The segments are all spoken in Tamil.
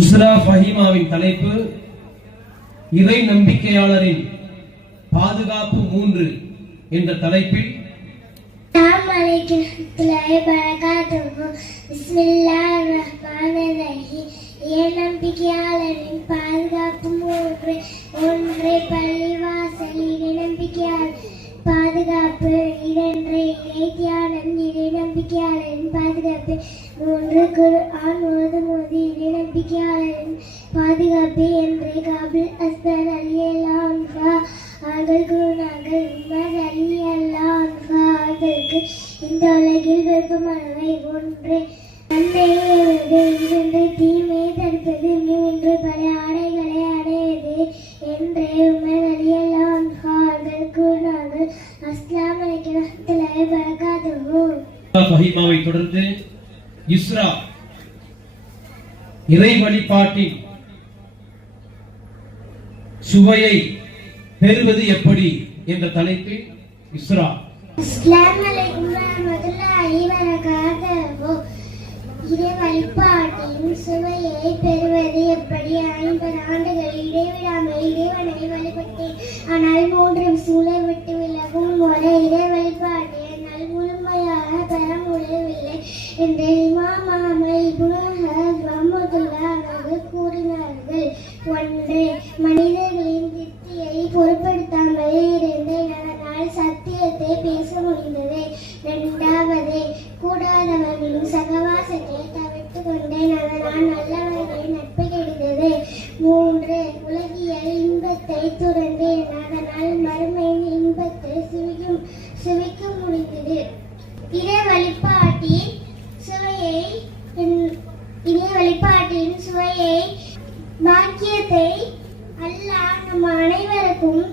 இஸ்ரா ஃபஹீமாவின் தலைப்பு இறை நம்பிக்கையாளரின் பாதுகாப்பு 3 என்ற தலைப்பில் நம்பிக்கையாளரின் பாதுகாப்பு 3. 1. பள்ளிவாசல் இறை நம்பிக்கையாளர் பாதுகாப்பு. 2. இறை தியானம் இறை நம்பிக்கையாளரின் பாதுகாப்பு. 3. குர்ஆன் ஓதும்போது இறை நம்பிக்கையாளரின் பாதுகாப்பு என்று காபில் அஸ்பர் ரலியல்லாஹு அன்ஹு அவர்கள் கூறினார்கள். உமர் ரலியல்லாஹு அன்ஹு அவர்களுக்கு இந்த உலகில் விருப்பமானவை 1. நன்மையை ஏவுவது, 2. தீமையை தடுப்பது, 3. பல ஆடைகளை அடைவது என்று உமர் ரலியல்லாஹு அன்ஹு அவர்கள் கூறினார்கள். அஸ்ஸலாமு அலைக்கும் வரஹ்மத்துல்லாஹி வபரகாத்துஹு. ஃபஹீமாவை தொடர்ந்து இஸ்ரா இறை வழிபாட்டின் சுவையை பெறுவது எப்படி என்ற தலைப்பில் இஸ்ரா. அஸ்ஸலாமு அலைக்கும் வரஹ்மத்துல்லாஹி வபரகாத்துஹு. இறை வழிபாட்டின் சுவையை பெறுவது எப்படி? 50 ஆண்டுகள் இடைவிடாமல் இறைவனை வழிபட்டேன். ஆனால் 3 சூளை விட்டு விலகும் வரை இறை வழிபாட்டை என்னால் முழுமையாக பெற முடியவில்லை என்று இமாம் அஹ்மத் இப்னு ஹஸன் ரஹ்மத்துல்லாஹி அவர்கள் கூறினார்கள். 1. மனிதர்களின் திருப்தியை பொருட்படுத்தாமல் இருந்தேன், அதனால் சத்தியத்தை பேச முடிந்தது. 2. கூடாதவர்களின் சகவாசத்தை தவிர்த்துக் கொண்டேன், அதனால் நல்லவர்களின் நட்பு கிடைத்தது. 3. உலகியல் இன்பத்தை துறந்தேன், அதனால் மறுமையின் இன்பத்தை சுவைக்க முடிந்தது. இறை வழிபாட்டின் சுவையை பாக்கியத்தை அல்லாஹ் நம் அனைவருக்கும்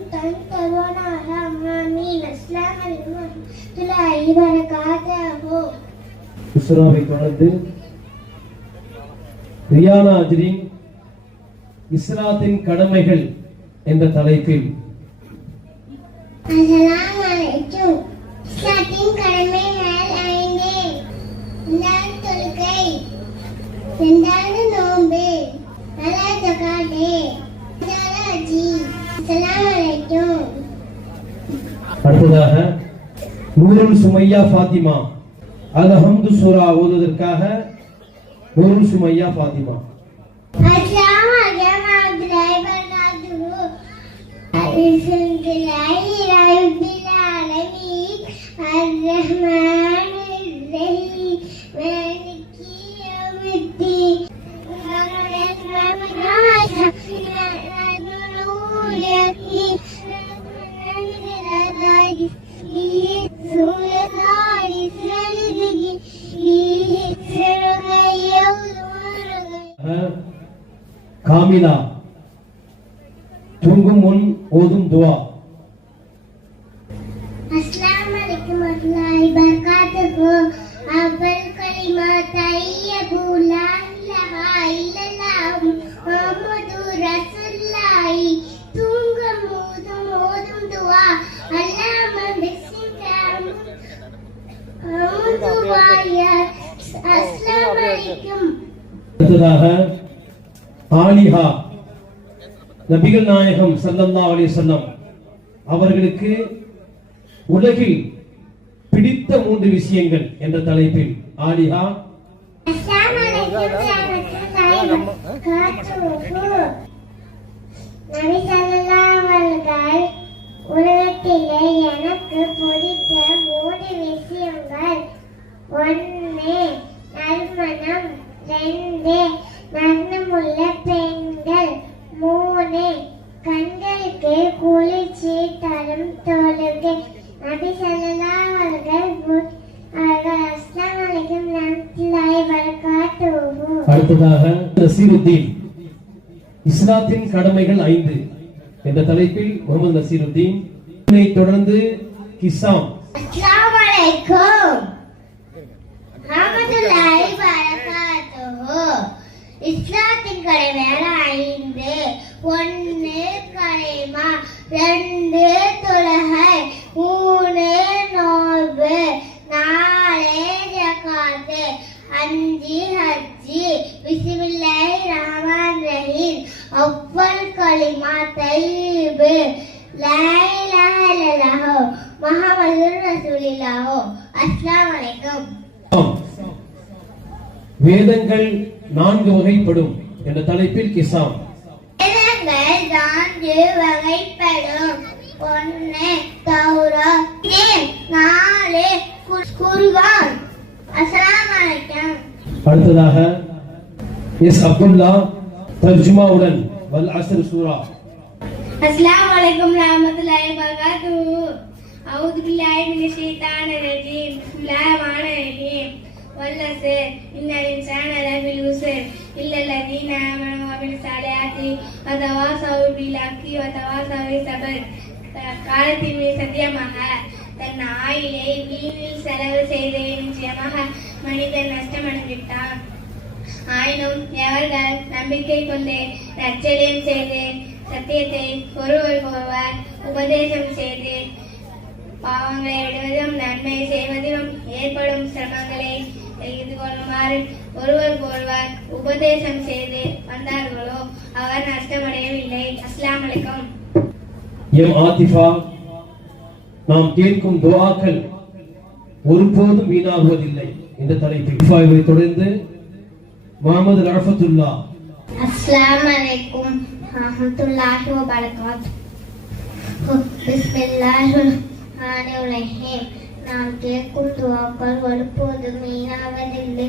தருவானாக. ஆமீன். அஸ்ஸலாமு அலைக்கும் வரஹ்மத்துல்லாஹி வபரகாத்துஹு. இஸ்ராவை தொடர்ந்து ரியானா அஜ்ரின் இஸ்லாத்தின் கடமைகள் என்ற தலைப்பில் அஸ்ஸலாமு அலைக்கும். இஸ்லாத்தின் கடமைகள் 5. 1. தொழுகை, 2. நோன்பு, 4. ஜகாத், 5. ஹஜ். அஸ்ஸலாமு அலைக்கும். அடுத்ததாக நூருல் சுமையா ஃபாத்திமா அல்ஹம்து சூரா ஓதுவதற்காக நூருல் சுமையா ஃபாத்திமா. அஸ்ஸலாமு அலைக்கும் வரஹ்மத்துல்லாஹி வபரகாத்துஹு. அல்ஹம்துலில்லாஹி ரப்பில் ஆலமீன் அர்-ரஹ்மானிர் ரஹீம் மாலிகி யௌமிddin. காமிலா தூங்கும் முன் ஓதும் துவா. அஸ்ஸலாமு அலைக்கும் வரஹ்மத்துல்லாஹி வபரகாத்துஹு. அவ்வல் கலிமா தய்யிபு லா இலாஹா இல்லல்லாஹ் முஹம்மதுர் ரசூலுல்லாஹ். தூங்கும் ஓதும் துவா. அல்லாஹ்ம பிஸ்மில்லாஹ் துவாயா. அஸ்ஸலாமு அலைக்கும். அடுத்ததாக ஆலிஹா நபிகள் நாயகம் ஸல்லல்லாஹு அலைஹி வஸல்லம் அவர்களுக்கு உலகில் பிடித்த 3 விஷயங்கள் என்ற தலைப்பில் ஆலிஹா. அஸ்ஸலாமு அலைக்கும் வரஹ்மத்துல்லாஹி. நபி ஸல்லல்லாஹு அலைஹி உலகத்திலே எனக்கு பிடித்த 3 விஷயங்கள். 1. நறுமணம், 2. நறுமணமுள்ள பெண்கள், 3. கண்களுக்கு குளிர்ச்சி தரும் தொழுகை. நபி ஸல்லல்லாஹு அலைஹி வஸல்லம். அஸ்ஸலாமு அலைக்கும் வரஹ்மத்துல்லாஹி வபரகாத்துஹு. அடுத்ததாக நசீருத்தீன் இஸ்லாத்தின் கடமைகள் 5 என்ற தலைப்பில் முகமது நசீருத்தீன். இதனை தொடர்ந்து கிசாம். அஸ்ஸலாமு அலைக்கும் வரஹ்மத்துல்லாஹி வபரகாத்துஹு. இஸ்லாத்தின் கடமைகள் 5. 1. கலிமா, 2. தொழுகை, 3. நோன்பு, 4. ஜகாத், 5. ஹஜ். பிஸ்மில்லாஹ் இல்லல்லாஹு முஹம்மதுர் ரசூலுல்லாஹு. அஸ்ஸலாமு அலைக்கும். வேதங்கள் 4 வகைப்படும் என்ற தலைப்பில் கிசாம். வேதங்கள் 4 வகைப்படும். 1 தௌராத், 4 குர்ஆன். அஸ்ஸலாமு அலைக்கும். அடுத்ததாக எஸ் அப்துல்லா தர்ஜுமாவுடன் வல் அஸ்ர் சூரா. अस्सलाम वालेकुम रहमतुल्लाहि व बरकातुहू अऊज़ु बिल्लाहि मिनश शैतानिर रजीम बिस्मिल्लाहिर रहमानिर रहीम वल अस्र इन्नल इंसाना लफी खुस्र इल्लल लज़ीना आमनू व अमिलुस सालिहाति व तवासौ बिल हक़्क़ि व तवासौ बिस सब्र. காலத்தின் சத்தியமாக தன் ஆயுளை வீணில் செலவு செய்து நிச்சயமாக மனிதன் நஷ்டமடைந்துவிட்டான். ஆயினும் எவர்கள் நம்பிக்கை கொண்டு நற்செயல் செய்து சத்தியத்தை ஒருவருக்கொருவர் உபதேசம் செய்து பாவங்களை விடுவதும் நன்மை செய்வதிலும் ஏற்படும் சிரமங்களை தெரிந்து கொள்ளுமாறு ஒருவருக்கொருவர் உபதேசம் செய்து வந்தார்களோ அவர் நஷ்டமடையவில்லை. அஸ்ஸலாமு அலைக்கும். எம் ஆத்திஃபா, நாம் கேட்கும் துஆக்கள் ஒருபோதும் வீணாகுவதில்லை என்ற தலைப்பில் இதை தொடர்ந்து முஹம்மது ரஃபத்துல்லா. அஸ்ஸலாமு அலைக்கும் வரஹ்மத்துல்லாஹி வ பரகாத்துஹு. பிஸ்மில்லாஹிர் ரஹ்மானிர் ரஹீம். நாம் கேட்கும் துஆக்கள் ஒருபோதும் வீணாவதில்லை.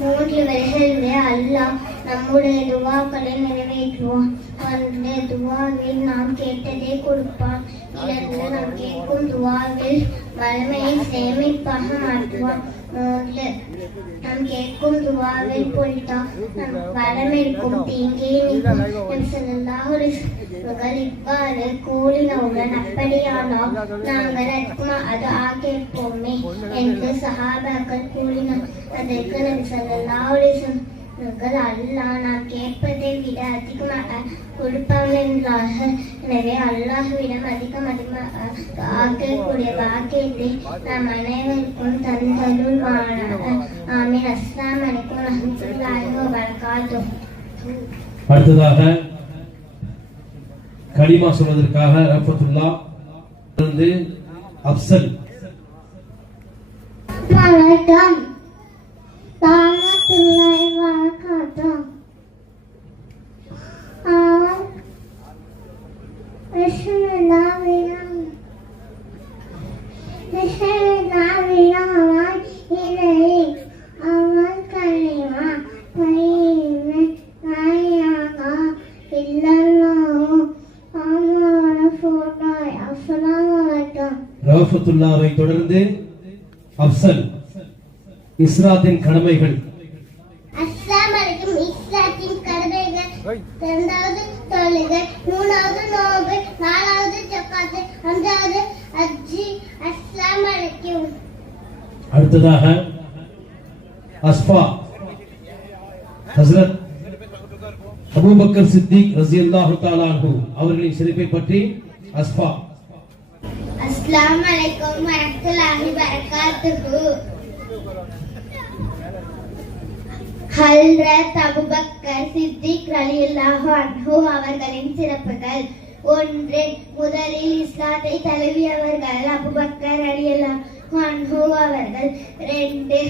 3 வரிகளிலே அல்லாஹ் நம்முடைய துஆக்களை நிறைவேற்றுவான். 1 துஆவில் நாம் கேட்டதை கொடுப்பான். 2 நாம் கேட்கும் துஆவில் வளமையை சேமிப்பாக மாற்றுவான். 3 நாம் கேட்கும் துஆவில் பொழித்தால் நம் வளமிருக்கும் தீங்கை நீக்கும். நபி ஸல்லல்லாஹு அலைஹி வஸல்லம் இவ்வாறு கூறினவுடன் அப்படியானால் நாங்கள் அது கேட்போமே என்று சஹாபாக்கள் கூறினர். அதற்கு நபி ஸல்லல்லாஹு அலைஹி வஸல்லம் அல்லாஹ் நாம் கேட்பதை விட அதிகமாக கொடுப்பான் என்றார்கள். எனவே அல்லாஹ்விடம் அதிகமாக கேட்கக்கூடிய பாக்கியத்தை நாம் அனைவருக்கும் தந்தருள்வானாக. ஆமீன். அஸ்ஸலாமு அலைக்கும் வரஹ்மத்துல்லாஹி வ பரகாத்துஹு. அடுத்ததாக கலிமா சொல்வதற்காக ரஃபத்துல்லா வந்து அப்சல். வணக்கம். தாமத்துல்லாஹி வ பரகாத்துஹு. ரஃபத்துல்லாவை தொடர்ந்து அப்சல் இஸ்ராத்தின் கடமைகள். அஸ்ஸலாமு அலைக்கும். இஸ்லாத்தின் கடமைகள்: 2வது தொழுகை, 3வது நோன்பு, 4வது ஜகாத், 5வது ஹஜ். அஸ்ஸலாமு அலைக்கும். அடுத்ததாக அஸ்ஃபா ஹஸ்ரத் அபூபக்கர் சித்திக் ரலியல்லாஹு தஆலா அன்ஹு அவர்களின் சிறப்பை பற்றி அஸ்ஃபா. அஸ்ஸலாமு அலைக்கும் வரஹ்மத்துல்லாஹி வபரகாத்துஹு. ஹல்ரத் அபூபக்கர் சித்திக் ரலியல்லாஹு அன்ஹு அவர்களின் சிறப்புகள்: 1. முதலில் இஸ்லாத்தை தழுவியவர்கள் அபூபக்கர் ரலியல்லாஹு அன்ஹு அவர்கள். 2.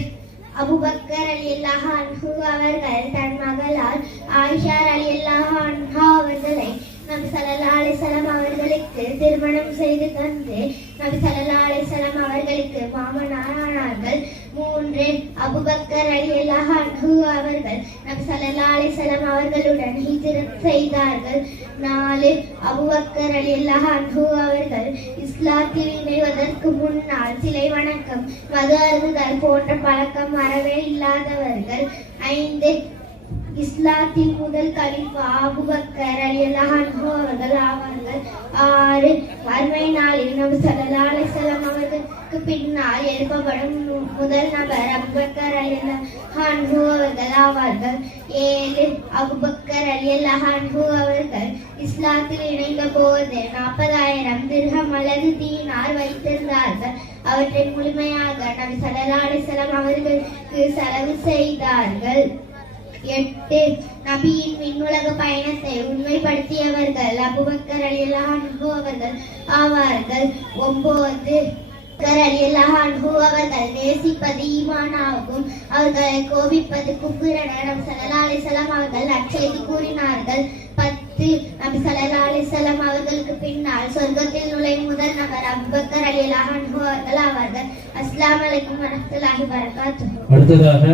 அபூபக்கர் ரலியல்லாஹு அன்ஹு அவர்கள் தன் மகளால் ஆயிஷா ரலியல்லாஹு அன்ஹா அவர்களை நபி ஸல்லல்லாஹு அலைஹி வஸல்லம் அவர்களுக்கு திருமணம் செய்து தந்து நபி ஸல்லல்லாஹு அலைஹி வஸல்லம் அவர்களுக்கு மாமனாரானார்கள். 3. அபூபக்கர் ரலியல்லாஹு அன்ஹு அவர்கள் நபி ஸல்லல்லாஹு அலைஹி வஸல்லம் அவர்களுடன் ஹிஜ்ரத் செய்தார்கள். 4. அபூபக்கர் ரலியல்லாஹு அன்ஹு அவர்கள் இஸ்லாத்தில் இணைவதற்கு முன்னால் சிலை வணக்கம், மது அருந்துதல் போன்ற பழக்கம் அறவே இல்லாதவர்கள். 5. இஸ்லாத்தின் முதல் கலீஃபா அபூபக்கர் ரலியல்லாஹு அன்ஹு அவர்கள் ஆவார்கள். 6. மறுமை நாளில் நபி ஸல்லல்லாஹு அலைஹி வஸல்லம் அவர்களுக்கு பின்னால் எழுப்பப்படும் முதல் நபர் அபூபக்கர் ரலியல்லாஹு அன்ஹு அவர்கள் ஆவார்கள். 7. அபூபக்கர் ரலியல்லாஹு அன்ஹு அவர்கள் இஸ்லாத்தில் இணைந்த போது 40,000 திர்ஹம் அல்லது தீனார் வைத்திருந்தார்கள். அவற்றை முழுமையாக நபி ஸல்லல்லாஹு அலைஹி வஸல்லம் அவர்களுக்கு செலவு செய்தார்கள். 8 நபியின் விண்ணுலக பயணத்தை உண்மைப்படுத்தியவர்கள் அபூபக்கர் ரலியல்லாஹு அன்ஹு அவர்கள் ஆவார்கள். 9 ரலியல்லாஹு அன்ஹு அவர்கள் நேசிப்பது ஈமானாகும், அவர்களை கோபிப்பது குஃப்ர் என நபி ஸல்லல்லாஹு அலைஹி வஸல்லம் அவர்கள் நற்செய்தி கூறினார்கள். 10 நபி ஸல்லல்லாஹு அலைஹி வஸல்லம் அவர்களுக்கு பின்னால் சொர்க்கத்தில் நுழையும் முதல் நபர் அபூபக்கர் ரலியல்லாஹு அன்ஹு அவர்கள் ஆவார்கள். அஸ்ஸலாமு அலைக்கும் வரஹ்மத்துல்லாஹி வபரகாத்துஹு. அடுத்ததாக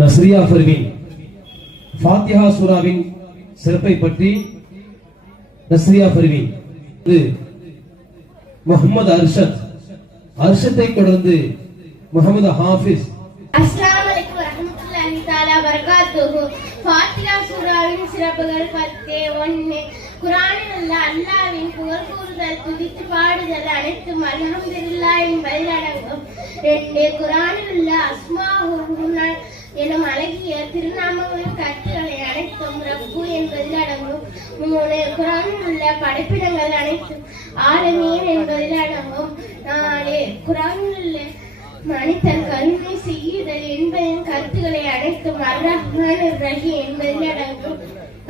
நஸ்ரியா ஃபர்வீன் ஃபாத்திஹா சூராவின் சிறப்பை பற்றி நஸ்ரியா ஃபர்வீன். முகமது அர்ஷத்தை தொடர்ந்து முகமது ஹாஃபிஸ். அஸ்ஸலாமு அலைக்கும் வரஹ்மத்துல்லாஹி தஆலா வபரகாத்துஹு. ஃபாத்திஹா சூராவின் சிறப்புகள் 10. 1 குர்ஆனில் உள்ள அல்லாஹ்வின் புகழ் கூறுதல், துதித்து பாடுதல் அனைத்தும் அல்ஹம்துலில்லாஹ் என்பதில் அடங்கும். 2 குர்ஆனில் உள்ள அஸ்மாஉல் ஹுஸ்னா எனும் அழகிய திருநாமங்களின் கருத்துக்களை அனைத்தும் ரப்பு என்பதில் அடங்கும். 3 குர்ஆனில் உள்ள படைப்பிடங்கள் அனைத்தும் ஆலமீன் என்பதில் அடங்கும். 4 குர்ஆனில் உள்ள மனிதன் கருணை செய்யுதல் என்பதின் கருத்துக்களை அனைத்தும் அர்-ரஹ்மான் அர்-ரஹீம் என்பதில் அடங்கும்.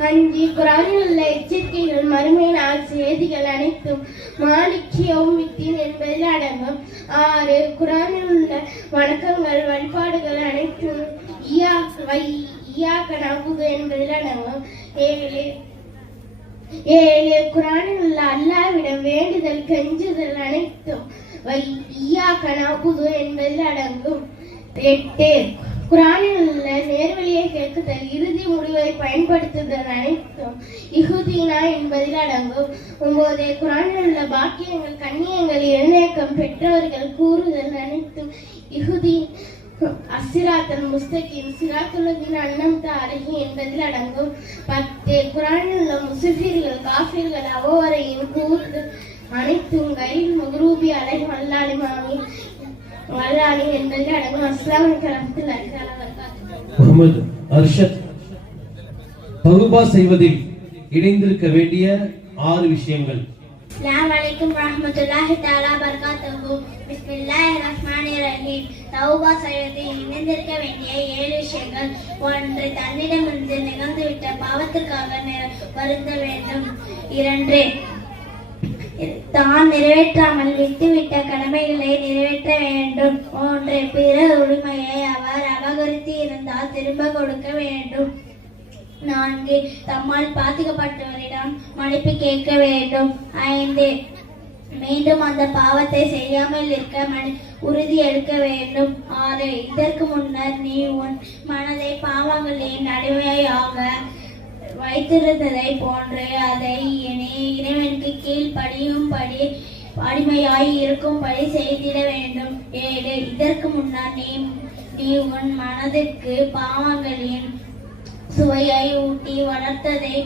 5 குர்ஆனில் உள்ள எச்சரிக்கைகள் மறுமை நாள் செய்திகள் அனைத்தும் மாலிக் யௌமித்தீன் என்பதில் அடங்கும். 6 குர்ஆனில் உள்ள வணக்கங்கள் வழிபாடுகள் அனைத்தும் இய்யாக நஅபுது என்பதில் அடங்கும். 7 குர்ஆனில் உள்ள அல்லாஹ்விடம் வேண்டுதல் கெஞ்சுதல் அனைத்தும் இய்யாக நஅபுது என்பதில் அடங்கும். 8 குர்ஆனில் உள்ள நேர்வழியை கேட்குதல், இறுதி முடிவை பயன்படுத்துதல் அனைத்தும் இஹ்தினா என்பதில் அடங்கும். 9 குர்ஆனில் உள்ள பாக்கியங்கள் கண்ணியங்கள் இணையக்கம் பெற்றவர்கள் கூறுதல் அனைத்தும் இஹ்தி அஸ்ஸிராத்தல் முஸ்தகீம் சிராத்துல் லதீன அன்அம்த அலைஹிம் என்பதில் அடங்கும். 10 குர்ஆனில் உள்ள முஸ்லிம்கள் காஃபிர்கள் அவரையும் கூறுதல் அனைத்தும் கைல் மக்ரூபி அலைஹிம் அல்லாலிமாமி வல்லாலி என்பதில் அடங்கும். அஸ்ஸலாமு அலைக்கும் வரஹ்மத்துல்லாஹி வபரகாத்துஹு. முகமது அர்ஷத் தௌபா செய்வதில் இணைந்திருக்க வேண்டிய 6 விஷயங்கள். அஸ்ஸலாமு அலைக்கும் வரஹ்மத்துல்லாஹி தஆலா வபரகாத்துஹு. பிஸ்மில்லாஹிர் ரஹ்மானிர் ரஹீம். தௌபா செய்வதில் இணைந்திருக்க வேண்டிய 7 விஷயங்கள். 1 தன்னிடமிருந்து நிகழ்ந்துவிட்ட பாவத்திற்காக வருந்த வேண்டும். 2 தான் நிறைவேற்றாமல் விட்டுவிட்ட கடமைகளை நிறைவேற்ற வேண்டும். 3 பிற உரிமையை அவர் அபகரித்து இருந்தால் திரும்ப கொடுக்க வேண்டும். 4 தம்மால் பாதிக்கப்பட்டவரிடம் மன்னிப்பு கேட்க வேண்டும். 5 மீண்டும் அந்த பாவத்தை செய்யாமல் இருக்க உறுதி எடுக்க வேண்டும். 6 இதற்கு முன்னர் நீ உன் மனதை பாவங்களின் அடிமையாக வைத்திருந்ததை போன்று அதை இறைவனுக்கு கீழ்ப்படியும்படி அடிமையாய் இருக்கும்படி செய்திட வேண்டும். 7 இதற்கு முன்னர் நீ உன் மனதிற்கு பாவங்களின் சுவையை ஊட்டி வளர்த்ததை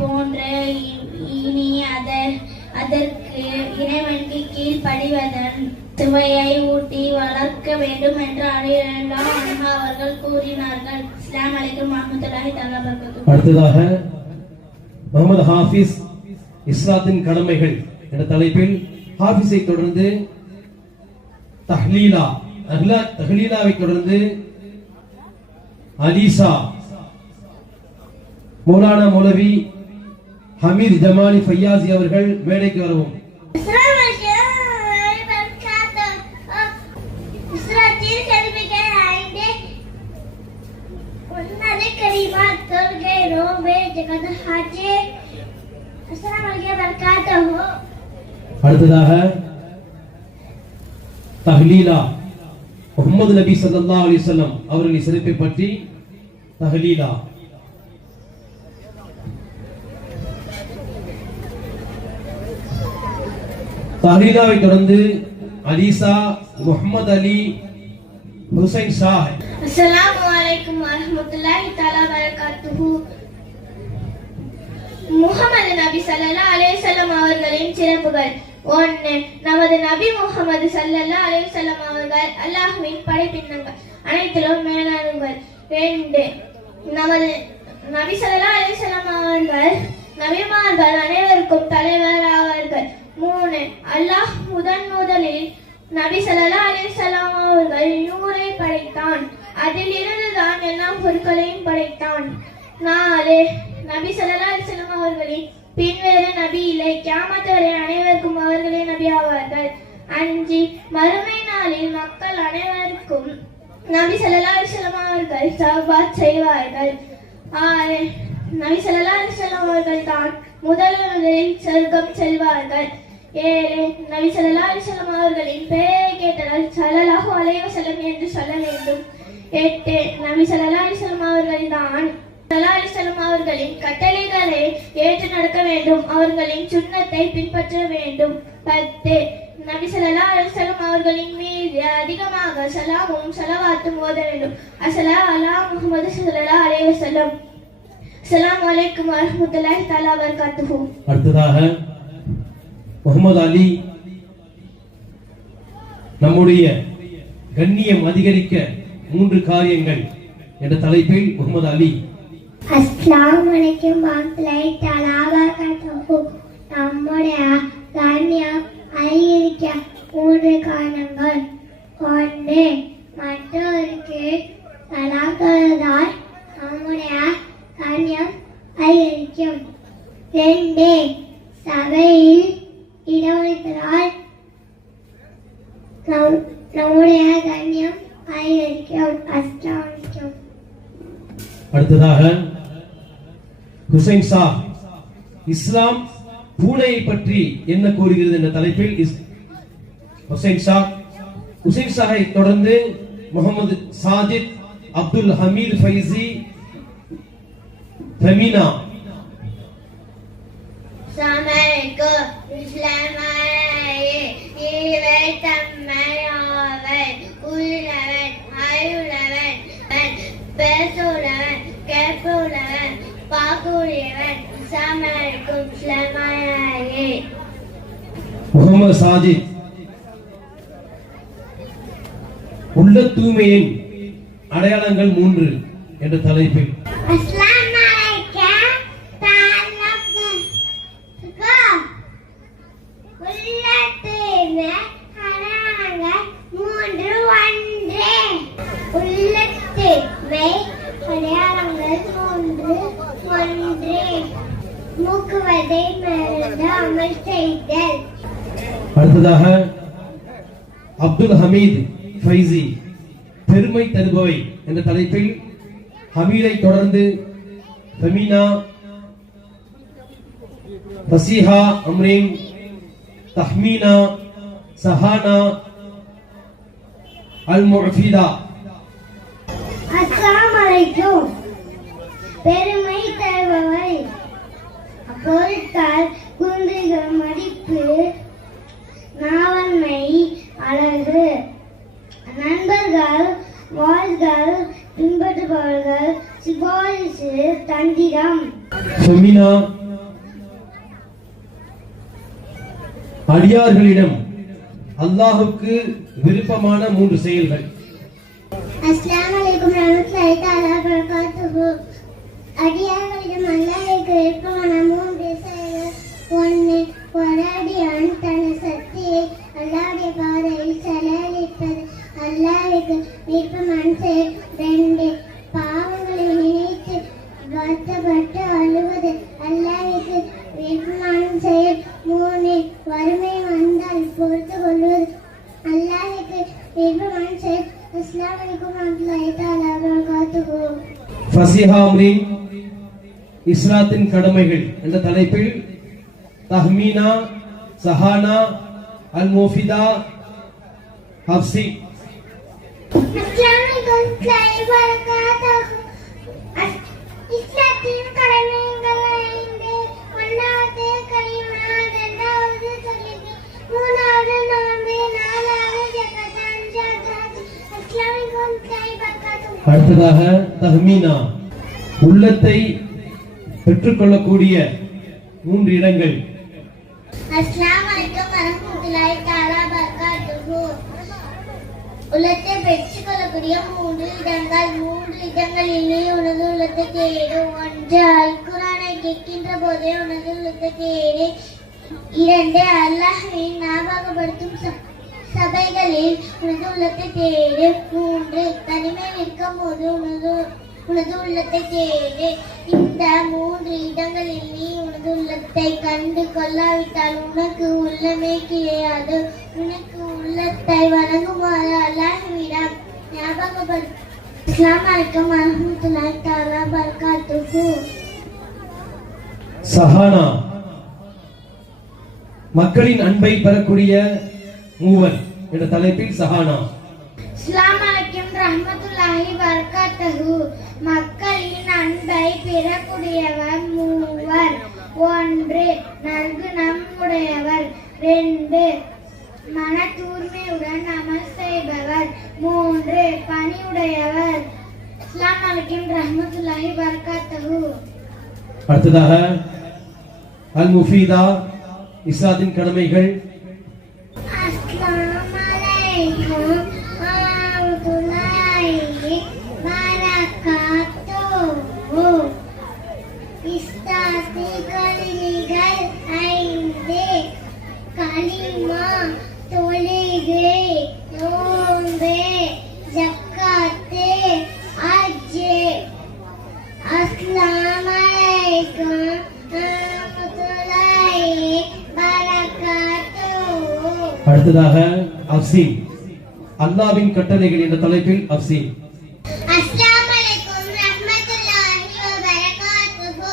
போன்ற இனி அதற்கு இறைவனுக்கு கீழ்ப்படிவதன் சுவையை ஊட்டி வளர்க்க வேண்டும் என்று அவர்கள் கூறினார்கள். அஸ்ஸலாமு அலைக்கும் வரஹ்மத்துல்லாஹி தஆலா வபரகாத்துஹு. அடுத்ததாக முகமது ஹாஃபிஸ் இஸ்லாத்தின் கடமைகள் என்ற தலைப்பில் ஹாஃபிஸை தொடர்ந்து தஹ்லீலாவை தொடர்ந்து அலீசா மௌலானா மௌலவி ஹமீத் ஜமானி ஃபையாசி அவர்கள் மேடைக்கு வரவும். அடுத்ததாக தஹ்லீலா முஹம்மது நபி ஸல்லல்லாஹு அலைஹி வஸல்லம் அவர்களின் சிறப்பை பற்றி தஹ்லீலா. தஹ்லீலாவை தொடர்ந்து அலீசா முஹம்மது அலி ஹுசைன் ஷாஹ். அஸ்ஸலாமு அலைக்கும் வரஹ்மத்துல்லாஹி தஆலா வபரகாத்துஹு. முஹம்மது நபி ஸல்லல்லாஹு அலைஹி வஸல்லம் அவர்களின் சிறப்புகள். 1 நமது நபி முஹம்மது ஸல்லல்லாஹு அலைஹி வஸல்லம் அவர்கள் அல்லாஹ்வின் படைப்பினங்கள் அனைத்திலும் மேலானவர். 2 நமது நபி ஸல்லல்லாஹு அலைஹி வஸல்லம் அவர்கள் நபிமார்கள் அனைவருக்கும் தலைவர் ஆவார்கள். 3 அல்லாஹ் முதலில் நபி ஸல்லல்லாஹு அலைஹி வஸல்லம் அவர்கள் நூரை படைத்தான். அதிலிருந்து தான் எல்லா பொருட்களையும் படைத்தான். 4 நபி ஸல்லல்லாஹு அலைஹி வஸல்லம் அவர்களின் பின் வேறு நபி இல்லை. கியாமத் வரை அனைவருக்கும் அவர்களே நபி ஆவார்கள். 5 மறுமை நாளில் மக்கள் அனைவருக்கும் நபி ஸல்லல்லாஹு அலைஹி வஸல்லம் அவர்கள் ஷஃபாத் செய்வார்கள். 6 நபி ஸல்லல்லாஹு அலைஹி வஸல்லம் அவர்கள் தான் முதலில் சொர்க்கம் செல்வார்கள். 7 நபி ஸல்லல்லாஹு அலைஹி வஸல்லம் அவர்களின் பெயரை கேட்டதால் ஸல்லல்லாஹு அலைஹி வஸல்லம் என்று சொல்ல வேண்டும். 8 நபி ஸல்லல்லாஹு அலைஹி வஸல்லம் அவர்கள் தான் ஸல்லல்லாஹு அலைஹி வஸல்லம் அவர்களின் கட்டளைகளை ஏற்று நடக்க வேண்டும். அவர்களின் சுன்னத்தை பின்பற்ற வேண்டும். 10 நபி ஸல்லல்லாஹு அலைஹி வஸல்லம் அவர்களின் மீது அதிகமாக ஸலாமும் ஸலவாத்தும் ஓத வேண்டும். அஸ்ஸலாமு அலா முஹம்மது ஸல்லல்லாஹு அலைஹி வஸல்லம். அஸ்ஸலாமு அலைக்கும் வரஹ்மத்துல்லாஹி தஆலா வபரகாத்துஹு. அடுத்ததாக முகமது அலி நம்முடைய கண்ணியம் அதிகரிக்க 3 காரியங்கள் என்ற தலைப்பில் முகமது அலி. அஸ்ஸலாமு அலைக்கும் வரஹ்மத்துல்லாஹி தஆலா வபரகாத்துஹு. நம்முடைய கண்ணியம் அதிகரிக்க 3 காரணங்கள். 1 மற்றவருக்கு சலாம் சொல்வதால் நம்முடைய கண்ணியம் அதிகரிக்கும். 2 சபையில் இடமளிப்பதால் நம்முடைய கண்ணியம் அதிகரிக்கும். அஸ்ஸலாமு அலைக்கும். அடுத்ததாக ஹுசைன் ஷா இஸ்லாம் பூனையை பற்றி என்ன கூறுகிறது என்ற தலைப்பில் ஹுசைன் ஷாவை தொடர்ந்து முகமது சாஜித் அப்துல் ஹமீத் ஃபைசி ஃபெமினா. சமருக்கு இஸ்லாமாயே இவை தம்மையாவன் உள்ளவன் ஆயுள்ளவன் பேசுள்ளவன் கேட்புள்ளவன் பாக்குரியவன் சமருக்கும் இஸ்லாமாயே. முகமது சாஜித் உள்ள தூய்மையின் அடையாளங்கள் 3 என்ற தலைப்பில் அஸ்ஸலாமு அலைக்கும் உள்ளத்தூய்மை அடையாளங்கள் 3 உள்ளத்தூய்மை அடையாளங்கள் 3 மூக்குவதை மறந்து அமல் செய்தல். அடுத்ததாக அப்துல் ஹமீத் ஃபைசி பெருமை தருபவை என்ற தலைப்பில் ஹமீதை தொடர்ந்து ஃபெமினா ஃபசீஹா அம்ரீன் தஹ்மீனா சஹானா அல் முஃபிதா. அஸ்ஸலாமு அலைக்கும். பெருமை தருபவை பொருட்கள் குன்றுகள் மதிப்பு நாவன்மை அழகு நண்பர்கள் வாழ்கள் பின்பற்றுபவர்கள் சிபாரிசு தந்திரம். ஃபெமினா அடியார்களிடம் அல்லாஹ்வுக்கு விருப்பமான 3 செயல்கள். அஸ்ஸலாமு அலைக்கும் வரஹ்மத்துல்லாஹி தஆலா வபரகாத்துஹு. அடியார்களிடம் அல்லாஹ்வுக்கு விருப்பமான 3 செயல்கள். 1 ஒரு தன் சக்தியை அல்லாஹ்வுடைய பாதையில் செலவழிப்பது அல்லாஹ்வுக்கு விருப்பமான செயல். 2 பாவங்களை நினைத்து வருத்தப்பட்டு அழுவது அல்லாஹ்வுக்கு விருப்பமான செயல். 3 வறுமை வந்தால் பொறுத்து கொள்வது அல்லாஹ்வுக்கு விருப்பமான செயல். அஸ்ஸலாமு அலைக்கும் வரஹ்மத்துல்லாஹி தஆலா வபரகாத்துஹு. ஃபசீஹா அம்ரீன் இஸ்லாத்தின் கடமைகள் என்ற தலைப்பில் தஹ்மீனா சஹானா அல் முஃபிதா ஹப்சி. அஸ்ஸலாமு அலைக்கும் வரஹ்மத்துல்லாஹி வபரகாத்துஹு. இஸ்லாத்தின் கடமைகள் 5. 1வது கலிமா, 2வது தொழுகை, 3வது நோன்பு, 4வது ஜகாத், 5வது ஹஜ். அஸ்ஸலாமு அலைக்கும் வரஹ்மத்துல்லாஹி வபரகாத்துஹு. அடுத்ததாக தஹ்மீனா உள்ளத்தை பெற்றுக்கொள்ளக்கூடிய 3 இடங்கள். அஸ்ஸலாமு அலைக்கும் வரஹ்மத்துல்லாஹி தஆலா வபரகாத்துஹு. உள்ளத்தை பெற்றுக்கொள்ளக்கூடிய 3 இடங்கள். 3 இடங்களிலே உனது உள்ளத்தை தேடு. 1 அல் குர்ஆனை கேட்கின்ற போதே உனது உள்ளத்தை தேடு. 2 அல்லாஹ்வை ஞாபகப்படுத்தும் சபைகளில் உனது உள்ளத்தை தேடு. 3 தனிமையில் இருக்கும் போது உனது உள்ளத்தை தேடு. இந்த 3 இடங்களில் நீ உனது உள்ளத்தை கண்டு கொள்ளாவிட்டால் உனக்கு உள்ளமே கிடையாது. உனக்கு உள்ளத்தை வழங்குமாறு அல்லாஹ்விடம் ஞாபகப்படு. அஸ்ஸலாமு அலைக்கும் வரஹ்மத்துல்லாஹி தஆலா பரகாத்துஹு. சஹானா மக்களின் அன்பை பெறக்கூடிய மூவன் என்ற தலைப்பில் சஹானா. அஸ்ஸலாமு அலைக்கும் ரஹ்மத்துல்லாஹி பரகாத்துஹு. மக்களின் அன்பை பெறக்கூடியவர் மூவர். 1 நற்குணம் உடையவர். 2 மன தூய்மையுடன் அமல் செய்பவர். 3 பணிவுடையவர். அஸ்ஸலாமு அலைக்கும் ரஹ்மத்துல்லாஹி பரகாத்துஹு. அடுத்ததாக அல் முஃபீதா இஸ்லாத்தின் கடமைகள். அஸ்ஸலாமு அலைக்கும் வரஹ்மத்துல்லாஹி பரகாத்துஹு. இஸ்லாத்தின் கடமைகள் 5. கலிமா, தொழுகை, நோன்பு, ஜக்காத்து, ஹஜ். அஸ்ஸலாமு அலைக்கும் வரஹ்மத்துல்லாஹி பரகாத்துஹு. அடுத்ததாக அஃஸீம் அல்லாஹ்வின் கட்டளைகள் என்ற தலைப்பில் அஃஸீம். அஸ்ஸலாமு அலைக்கும் ரஹ்மத்துல்லாஹி வபரகாத்துஹு.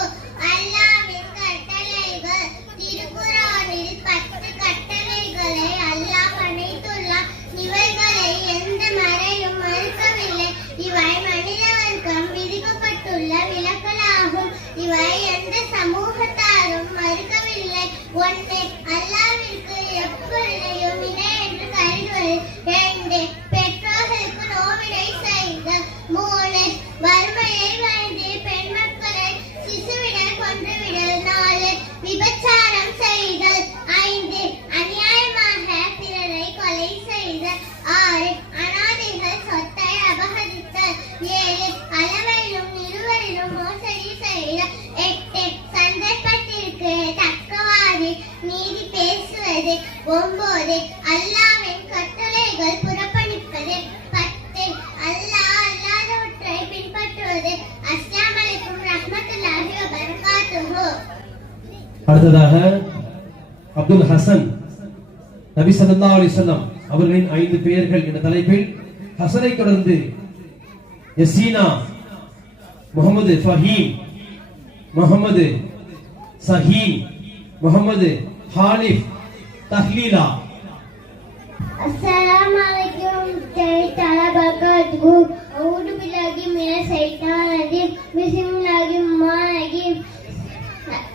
அல்லாஹ்வின் கட்டளைகள். திருக்குர்ஆனில் 10 கட்டளைகளை அல்லாஹ் படைத்துள்ளார். இவைகளை எந்த மறையும் மறுக்கவில்லை. இவை மனித வர்க்கம் விதிக்கப்பட்டுள்ள விலக்கலாகும். இவை எந்த சமூகத்தாரும் மறுக்கவில்லை. 1 அல்லாஹ்விற்கு எப்பொழுதையும் இணை என்று கருதுவது. 2 பெற்றோர்களுக்கு நோவினை செய்தல். 3 வறுமையை வேண்டி பெண் மக்களை சிசுவிடல் கொன்றுவிடல். 4 விபச்சாரம் செய்தல். 5 அநியாயமாக பிறரை கொலை செய்தல். 6 அனாதைகள் சொத்தை அபகரித்தல். 7 அளவையிலும் நிலுவையிலும் மோசடி செய்தல். 8 சந்தர்ப்பத்திற்கு தக்கவாறு நீதி பேசுவது. 9 அல்லாஹ்வின் கட்டளைகள் புறக்கணிப்பது. 10 அல்லாஹ் அல்லாதவற்றை பின்பற்றுவது. அஸ்ஸலாமு அலைக்கும் ரஹ்மத்துல்லாஹி வபரகாத்துஹு. அடுத்ததாக அப்துல் ஹசன் நபி ஸல்லல்லாஹு அலைஹி வஸல்லம் அவர்களின் 5 பெயர்கள் என்ற தலைப்பில் ஹசனை தொடர்ந்து யசீனா, முகமது ஃபஹீம், முகமது சஹீம், முகமது ஹாலிஃப், தஹ்லீலா. அஸ்ஸலாமு அலைக்கும் வரஹ்மத்துல்லாஹி வபரகாத்துஹு. அஊது பில்லாஹி மினஷ் ஷைத்தானிர் ரஜீம். பிஸ்மில்லாஹிர் ரஹ்மானிர் ரஹீம்.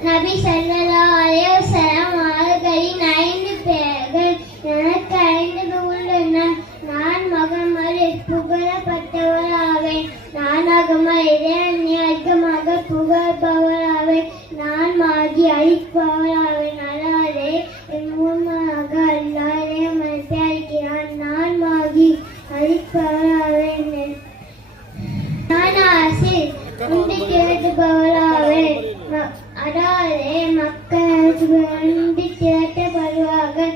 நபி ஸல்லல்லாஹு அலைஹி வஸல்லம் அவர்களின் 5 பெயர்கள். எனக்கு 5 உள்ளன. நான் முகமது புகழப்பட்டவராவேன். நான் முகமது அதிகமாக புகழ்பவராவேன். நான் மாகி அழிப்பவராவேன். அல்லாஹ்வே என் மூலமாக அல்லாஹ்வே மன்னிப்பு அளிக்கிறான். நான் மாகி அழிப்பவராவேன். நான் ஆசிர் உண்டு திரட்டுபவராவேன். அதாவது மக்கள் உண்டு திரட்டப்படுவார்கள்.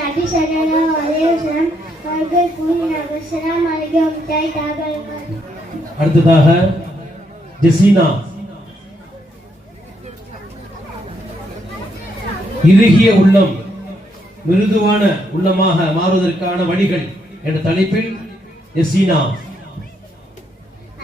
நபி ஸல்லல்லாஹு அலைஹி வஸல்லம் அவர்கள் கூறினார்கள். அஸ்ஸலாமு அலைக்கும் வரஹ்மத்துல்லாஹி வபரகாத்துஹு. அடுத்ததாக ஜெசினா இறுகிய உள்ளம் மிருதுவான உள்ளமாக மாறுவதற்கான வழிகள் என்ற தலைப்பில் யசீனா.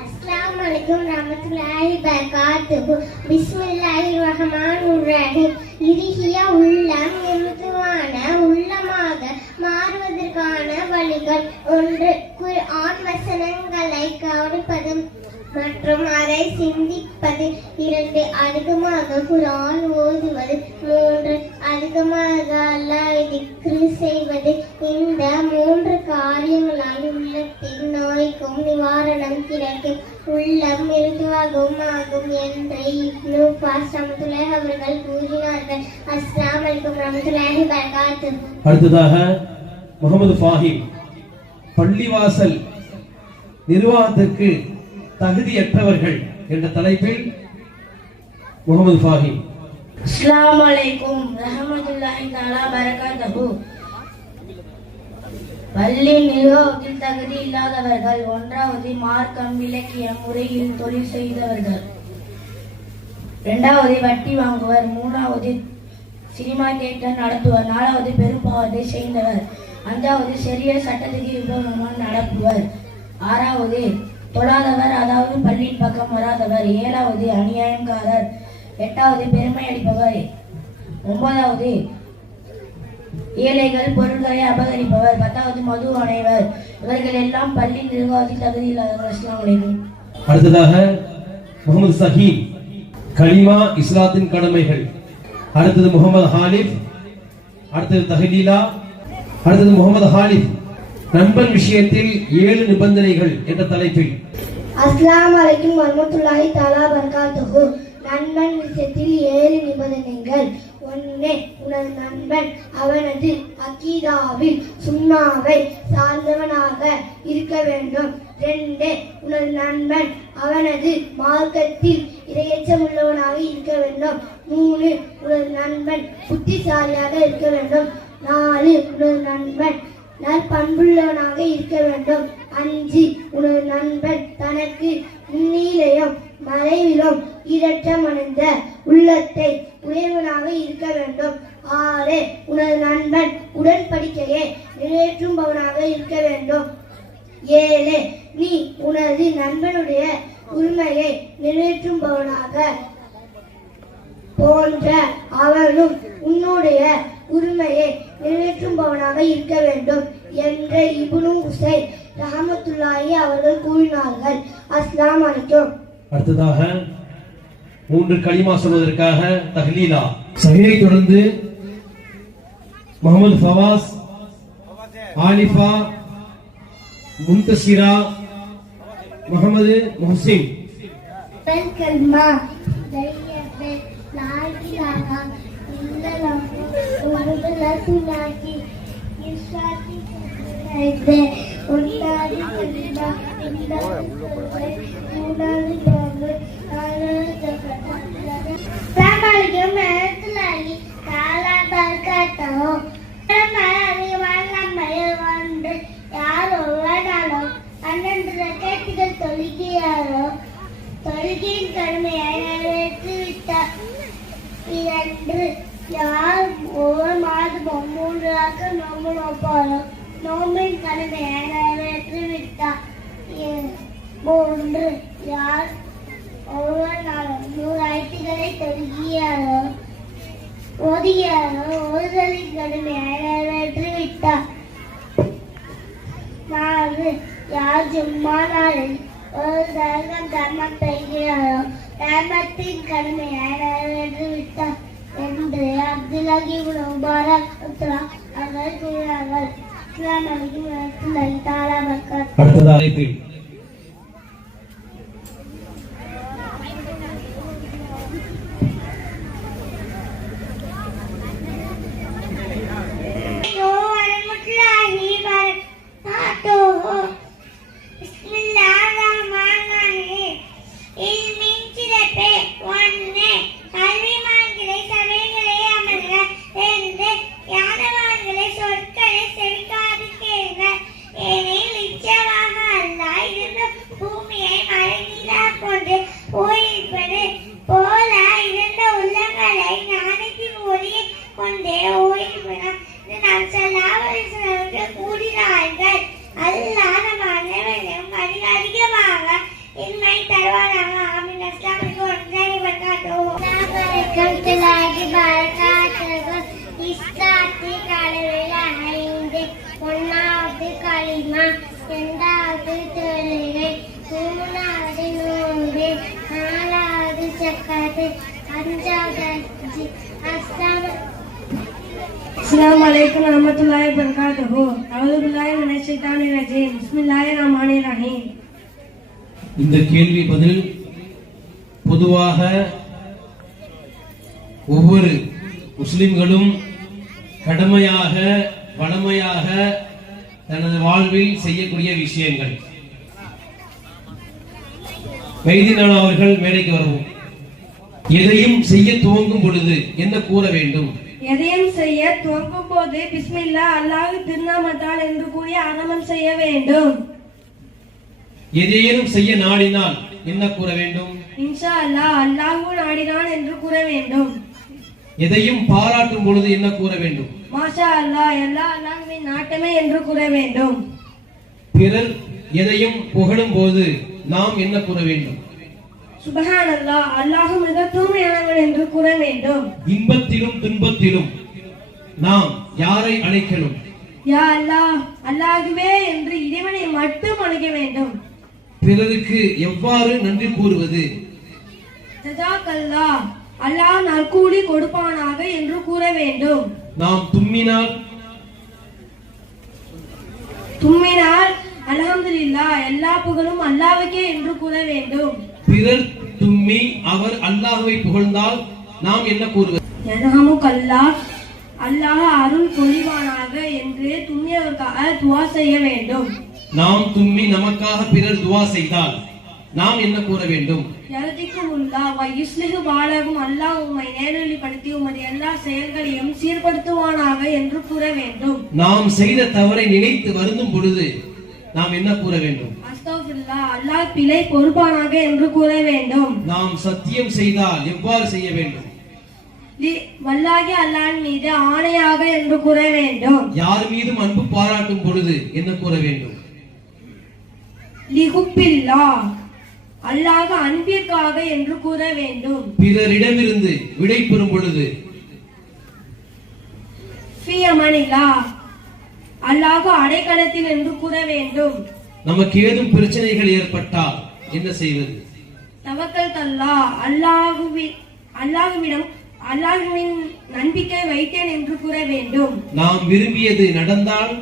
அஸ்ஸலாமு அலைக்கும் வரஹ்மத்துல்லாஹி வபரகாத்துஹு. பிஸ்மில்லாஹிர் ரஹ்மானிர் ரஹீம். இறுகிய உள்ளம் மிருதுவான உள்ளமாக மாறுவதற்கான வழிகள். 1 குர்ஆன் வசனங்களை கவனிப்பது மற்றும் அதை சிந்திப்பது. 2 அதிகமாக குர்ஆன் ஓதுவது. 3 அதிகமாக அல்லாஹ்வை திக்ர் செய்வது. இந்த 3 காரியங்களால் உள்ளத்தின் நோய்க்கும் நிவாரணம் கிடைக்கும். உள்ளம் மிருதுவாகவும் ஆகும் என்று இப்னு பாஸ் ரஹ்மத்துல்லாஹி அவர்கள் கூறினார்கள். அஸ்ஸலாமு அலைக்கும் வரஹ்மத்துல்லாஹி வபரகாத்துஹு. அடுத்ததாக முகமது ஃபாஹிம் பள்ளிவாசல் நிர்வாகத்திற்கு தகுதியற்றவர்கள் என்ற தலைப்பில் முகமது ஃபாஹிம். அஸ்ஸலாமு அலைக்கும் ரஹ்மத்துல்லாஹி தஆலா பரகாத்துஹு. பள்ளி நிர்வாகத்தில் தகுதி இல்லாதவர்கள். 1வது மார்க்கம் இலக்கிய முறையில் தொழில் செய்தவர்கள். 2வது வட்டி வாங்குவர். 3வது சினிமா தியேட்டர் நடத்துவர். 4வது பெரும்பாவத்தை செய்தவர். 5வது சரிய சட்டத்துக்கு விரோதமாக நடப்புவர். 6வது தொழாதவர், அதாவது பள்ளியின் பக்கம் வராதவர். 7வது அநியாயக்காரர். 8வது பெருமை அளிப்பவர். 9வது ஏழைகள் பொருள்களை அபகரிப்பவர். 10வது மது அணைவர். இவர்கள் எல்லாம் பள்ளி நிர்வாகத்தில் தகுதி இல்லாதவர்கள். அஸ்ஸலாமு அலைக்கும். அடுத்ததாக முகமது சஹீல், கலிமா இஸ்லாத்தின் கடமைகள். அடுத்தது முகமது ஹாலிஃப், அடுத்தது தஹலீலா, அடுத்தது முகமது ஹாலிஃப், நண்பன் விஷயத்தில் 7 நிபந்தனைகள் என்ற தலைப்பில். அஸ்ஸலாமு அலைக்கும் வரஹ்மத்துல்லாஹி தஆலா பரகாத்துஹு. நண்பன் விஷயத்தில் 7 நிபந்தனைகள். 1. உனது நண்பன் அவனது அகீதாவில் சுன்னாவை சார்ந்தவனாக இருக்க வேண்டும். 2. உனது நண்பன் அவனது மார்க்கத்தில் இரையச்சமுள்ளவனாக இருக்க வேண்டும். 3. உனது நண்பன் புத்திசாலியாக இருக்க வேண்டும். 4. உனது நண்பன் நற்பண்புள்ளவனாக இருக்க வேண்டும். 5. உனது நண்பன் தனக்கு முன்னிலையும் மறைவிலும் ஈரற்றமடைந்த உள்ளத்தை உடையவனாக இருக்க வேண்டும். 6. உனது நண்பன் உடன்படிக்கையை நிறைவேற்றுபவனாக இருக்க வேண்டும். 7. நீ உனது நண்பனுடைய உரிமையை நிறைவேற்றுபவனாக போன்ற அவனும் உன்னுடைய உரிமையை நிறைவேற்றுபவனாக இருக்க வேண்டும் என்ற இப்னு உசைர் ரஹ்மத்துல்லாஹி அவர்கள் கூறினார்கள். அஸ்ஸலாமு அலைக்கும். அடுத்ததாக 3 கலிமா சொல்வதற்காக தஹ்லீலா. சஹீலை தொடர்ந்து முகமது ஃபவாஸ், ஆலிஃபா, முன்தசிரா, முகமது முஹ்சின். கல்மா தையபே லா இலாஹா இல்லல்லாஹ் முஹம்மது ரசூலுல்லாஹி இஸ்ஸாத்தி கைதே உன்னாதி கல்மா இன்னல்லாஹ் மூனாதி பாவு ஆனாதி தகதா. சமாலிகம் மேத்லாஹி தஆலா பரகாத்துஹு. சமாலி வல்லமைய வந்து யாரோ வடாலோ 12 ரக்காத்துகள் தொழுகிறாரோ தொழுகையின் கடமையை நிறைவேற்றிவிட்டார். 2. யார் ஒவ்வொரு மாதமும் 3 நாட்கள் நோன்பு நோப்பாரோ நோம்பின் கடமையை நிறைவேற்றிவிட்டார். 3. யார் ஒவ்வொரு நாளும் 100 ஆயத்துக்களை ஓதுகிறாரோ ஓதுதலின் கடமையை நிறைவேற்றிவிட்டார். 4. யார் ஜும்மா நாளில் ஒரு தர்மம் தர்மம் பெறுகிறாரோ தர்மத்தின் கடமையை நிறைவேற்றிவிட்டார் என்று அப்துல்லாஹி இப்னு முபாரக் அவர்கள் கூறினார்கள். அஸ்ஸலாமு அலைக்கும் வரஹ்மத்துல்லாஹி தஆலா பரகாத்துஹு. அடுத்ததாக இஸ்லாத்தி கடவுள் 5. 1வது கலிமா, 2வது தொழுகை, 3வது நோன்பு, 4வது ஜக்காத், 5வது ஹஜ். அஸ்ஸலாமு அலைக்கும் வரஹ்மத்துல்லாஹி வபரகாத்துஹு. அஊது பில்லாஹி மினஷ் ஷைத்தானிர் ரஜீம். பிஸ்மில்லாஹிர் ரஹ்மானிர் ரஹீம். இந்த கேள்வி பதில் பொதுவாக ஒவ்வொரு முஸ்லிம்களும் கடமையாக வளமையாக தனது வாழ்வில் செய்யக்கூடிய விஷயங்கள். மைதீனான அவர்கள் மேடைக்கு வரவும். எதையும் செய்ய துவங்கும் பொழுது என்ன கூற வேண்டும்? எதையும் செய்ய துவங்கும் போது பிஸ்மில்லா அல்லாஹ் திருநாமத்தால் என்று கூறி ஆரம்பம் செய்ய வேண்டும். எதையேனும் செய்ய நாடினால் என்ன கூற வேண்டும்? இன்ஷா அல்லாஹ் அல்லாஹ் நாடினான் என்று கூற வேண்டும். எதையும் பாராட்டும் பொழுது என்ன கூற வேண்டும்? மாஷா அல்லாஹ் எல்லாம் அல்லாஹ்வின் நாட்டமே என்று கூற வேண்டும். பிறர் எதையும் புகழும் போது நாம் என்ன கூற வேண்டும்? சுப்ஹானல்லாஹ் அல்லாஹ் மிக தூய்மையானவன் என்று கூற வேண்டும். இன்பத்திலும் துன்பத்திலும் நாம் யாரை அழைக்கணும்? யா அல்லாஹ் அல்லாஹ்வே என்று இறைவனை மட்டும் அழைக்க வேண்டும். பிறருக்கு எவ்வாறு நன்றி கூறுவது? ஜஸாக்கல்லாஹ் அல்லாஹ் நற்கூலி கொடுப்பானாக என்று கூற வேண்டும். நாம் தும்மினால் அல்ஹம்துலில்லாஹ் எல்லா புகழும் அல்லாஹ்வுக்கே என்று கூற வேண்டும். பிறர் தும்மி அவர் அல்லாஹ்வை புகழ்ந்தால் நாம் என்ன கூறுவது? யர்ஹமுக்கல்லாஹ் அல்லாஹ் அருள் பொழிவானாக என்று தும்மியவர்க்காக துஆ செய்ய வேண்டும். நாம் தும்மி நமக்காக பிறர் துஆ செய்தால் நாம் என்ன கூற வேண்டும்? யஹ்திகுமுல்லாஹ் வ யுஸ்லிஹு பாலகும் அல்லாஹ் உம்மை நேர்வழிப்படுத்தி உமது எல்லா செயல்களையும் சீர்படுத்துவானாக என்று கூற வேண்டும். நாம் செய்த தவறை நினைத்து வருந்தும் பொழுது நாம் என்ன கூற வேண்டும்? அஸ்தக்ஃபிருல்லாஹ் அல்லாஹ் பிழை பொறுப்பானாக என்று கூற வேண்டும். நாம் சத்தியம் செய்தால் எவ்வாறு செய்ய வேண்டும்? வல்லாஹி அல்லாஹ்வின் மீது ஆணையாக என்று கூற வேண்டும். யார் மீதும் அன்பு பாராட்டும் பொழுது என்ன கூற வேண்டும்? லிஹுப்பில்லாஹ் அல்லாஹ் அன்பிற்காக என்று கூற வேண்டும். பிறரிடமிருந்து விடை பெறும் பொழுது ஃபீ அமானில்லாஹ் அல்லாஹ் அடைக்கலத்தில் என்று கூற வேண்டும். நமக்கு ஏதும் பிரச்சனைகள் ஏற்பட்டால் என்ன செய்வது? தவக்கல்தல்லாஹ் அல்லாஹ்வின் நம்பிக்கை வைத்தேன் என்று கூற வேண்டும். நாம் விரும்பியது நடந்தால்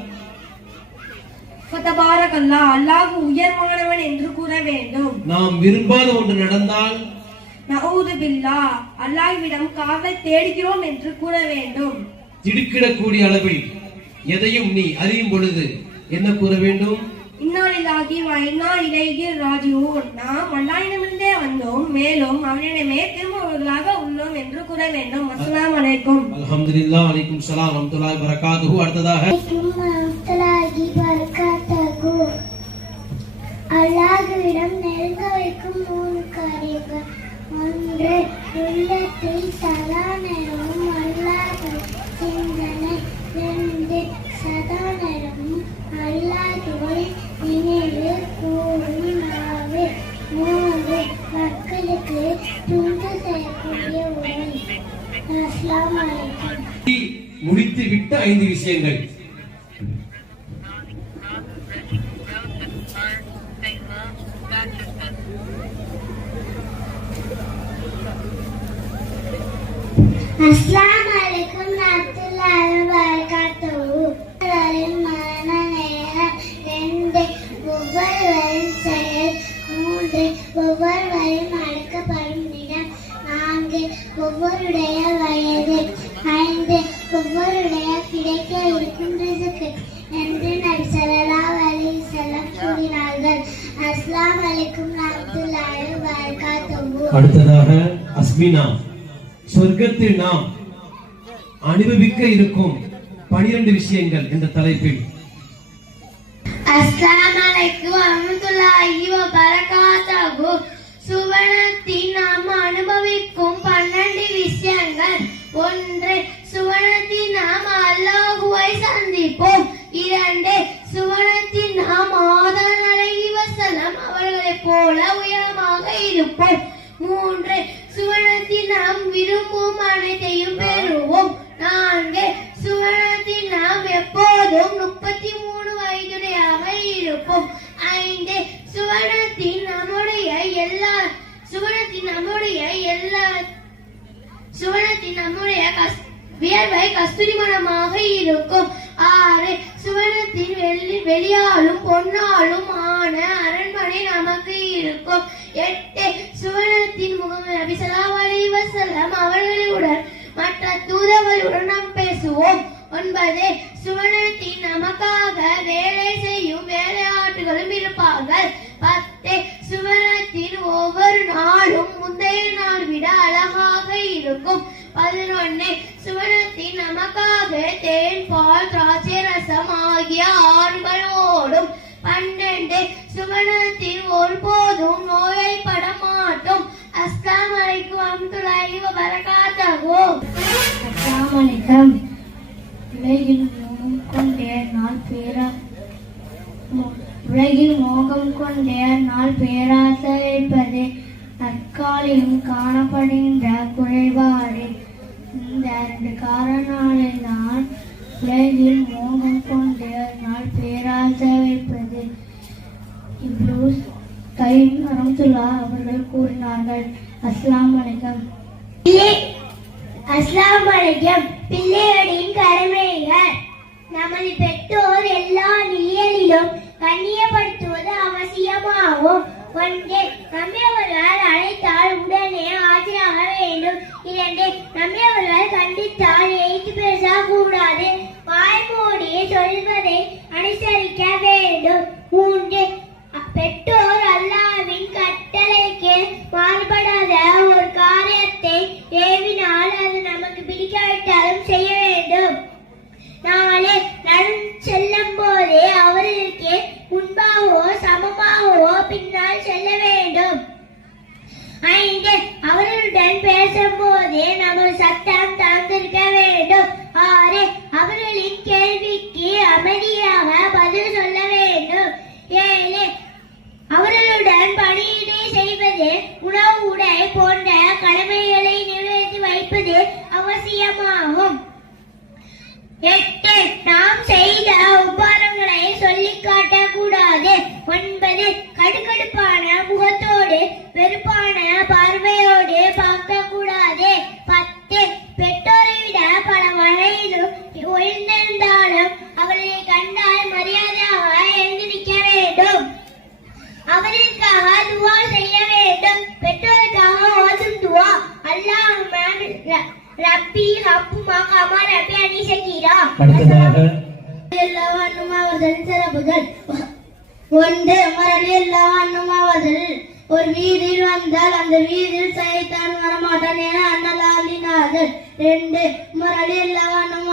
ஃபதபாரக்கல்லாஹ் அல்லாஹ் உயர்வானவன் என்று கூற வேண்டும். நாம் விரும்பாத ஒன்று நடந்தால் நஊது பில்லாஹ் அல்லாஹ்விடம் காவல் தேடுகிறோம் என்று கூற வேண்டும். திடுக்கிடக்கூடிய அளவில் எதையும் நீ அறியும் பொழுது என்ன கூற வேண்டும்? இன்னா லில்லாஹி வ இன்னா இலைஹி ராஜிஊன் நாம் அல்லாஹ்விடமிருந்தே வந்தோம் மேலும் அவனிடமே திரும்புவர்களாக உள்ளோம் என்று கூற வேண்டும். அஸ்ஸலாமு அலைக்கும். அல்ஹம்துலில்லாஹ். அலைக்கும் ஸலாம் வரஹ்மத்துல்லாஹி வபரகாத்துஹு. அடுத்ததாக அல்லாஹ்விடம் நெருங்க வைக்கும் 3 காரியங்கள். 1. உள்ளத்தில் சதா நேரமும் அல்லாஹ்வை சிந்தனை. 2. சதா நேரமும் அல்லாஹ்வை நினைவு கூறும் நாவு. 3. மக்களுக்கு துன்பு செய்யக்கூடிய உரை. அஸ்ஸலாமு அலைக்கும். முடித்து விட்ட 5 விஷயங்கள். அஸ்ஸலாமு அலைக்கும் வரஹ்மத்துல்லாஹி வபரகாத்துஹு. மரண நேரம். 2. ஒவ்வொருவரின் செயல். 3. ஒவ்வொருவரும் அழைக்கப்படும் இடம். 4. ஒவ்வொருடைய வயது. 5. ஒவ்வொருடைய கிடைக்க இருக்கும் ரிஸ்க் என்று நபி ஸல்லல்லாஹு அலைஹி வஸல்லம் கூறினார்கள். அஸ்ஸலாமு அலைக்கும் வரஹ்மத்துல்லாஹி வபரகாத்துஹு. அடுத்ததாக அஸ்மினா, சொர்க்கத்தில் நாம் அனுபவிக்க இருக்கும் 12 விஷயங்கள் என்ற தலைப்பில். அஸ்ஸலாமு அலைக்கும் வரஹ்மத்துல்லாஹி வபரகாத்துஹு. சுவனத்தில் நாம் அனுபவிக்கும் 12 விஷயங்கள். 1. சுவனத்தில் நாம் அல்லாஹ்வை சந்திப்போம். 2. சுவனத்தில் நாம் ஆதம் அலைஹிவஸல்லம் அவர்களைப் போல உயரமாக இருப்போம். 3. சுவனத்தில் நாம் விரும்பும் அனைத்தையும் பெறுவோம். 4. சுவனத்தில் நாம் எப்போதும் 33 வயதுடையாக இருப்போம். 5. சுவனத்தில் நம்முடைய வியர்வை கஸ்தூரி மணமாக இருக்கும். 6. சுவனத்தில் வெளியாலும் பொன்னாலும் ஆன அரண்மனை நமக்கு இருக்கும். 8. சுவனத்தின் முகமது நபி ஸல்லல்லாஹு அலைஹி வஸல்லம் அவர்களுடன் மற்ற தூதர்களுடன் நாம் பேசுவோம். 9. சுவனத்தில் நமக்காக வேலை செய்யும் வேலையாட்களும் இருப்பார்கள். 10. சுவனத்தில் ஒவ்வொரு நாளும் முந்தைய மற்றைய நாள் விட அழகாக இருக்கும். 11 சுவனத்தில் நமக்காக தேன், பால், திராட்சை ரசம் ஆகிய ஆறுகள் ஓடும். 12 சுவனத்தில் ஒருபோதும் நோய்பட மாட்டோம். அஸ்ஸலாமு அலைக்கும் வரஹ்மத்துல்லாஹி வபரகாத்துஹு. அஸ்ஸலாமு அலைக்கும். உலகில் மோகம் கொண்டே நாள் பேராசை வைப்பது தற்காலிகம் காணப்படுகின்ற குறைபாடு. இந்த 2 காரணங்களால் தான் உலகில் மோகம் கொண்டே நாள் பேராசை வைப்பது இப்னு கைம் ரஹ்மத்துல்லாஹி அவர்கள் கூறினார்கள். அஸ்ஸலாமு அலைக்கும். அஸ்ஸலாமு அலைக்கும். பிள்ளைகளின் கடமைகள். நமது பெற்றோர் எல்லா நிலையிலும் கண்ணியப்படுத்துவது அவசியமாகும். 1 நம்மவர்கள் அழைத்தால் உடனே ஆஜராக வேண்டும். 2 நம்மவர்கள் கண்டித்தால் எய்த்து பேசக்கூடாது. வாய்மூடி சொல்வதை அனுசரிக்க வேண்டும். 3 பெற்றோர் அல்லாஹ்வின் கட்டளைக்கு மாறுபடாத ஒரு காரியத்தை ஏவினால் அது நமக்கு பிடிக்காவிட்டாலும் செய்ய வேண்டும். 4 நடந்து செல்லும் போதே அவர்களுக்கு முன்பாகவோ சமமாகவோ பின்னால் செல்ல வேண்டும். 5 அவர்களுடன் பேசும் போதே நம்ம சத்தம் தாழ்ந்திருக்க வேண்டும். 6 அவர்களின் கேள்விக்கு அமைதியாக பதில் சொல்ல வேண்டும். 7 அவர்களுடன் பணியிடை செய்வது, உணவு, உடை போன்ற கடமைகளை நிறைவேற்றி வைப்பது அவசியமாகும். 8 நாம் செய்த உபகாரங்களை சொல்லிக் காட்டக்கூடாது. 9 கடுகடுப்பான முகத்தோடு வெறுப்பான பார்வையோடு பார்க்கக்கூடாது. 10 பெற்றோரை விட பல வகையிலும் உயர்ந்திருந்தாலும் அவர்களை கண்டால் மரியாதையாக எழுந்திருக்க வேண்டும். அவர்களுக்காக துவா செய்ய வேண்டும். பெற்றோருக்காக ஓதும் துவா அல்லாஹும்ம ரப்பி ஹப்புமா கமா ரப்பி அனிஷகீரா. அவர்களின் சிறப்புகள். 1 அவர்கள் ஒரு வீதியில் வந்தால் அந்த வீதியில் சைத்தான் வரமாட்டான் என அண்ணலாளினார்கள். 2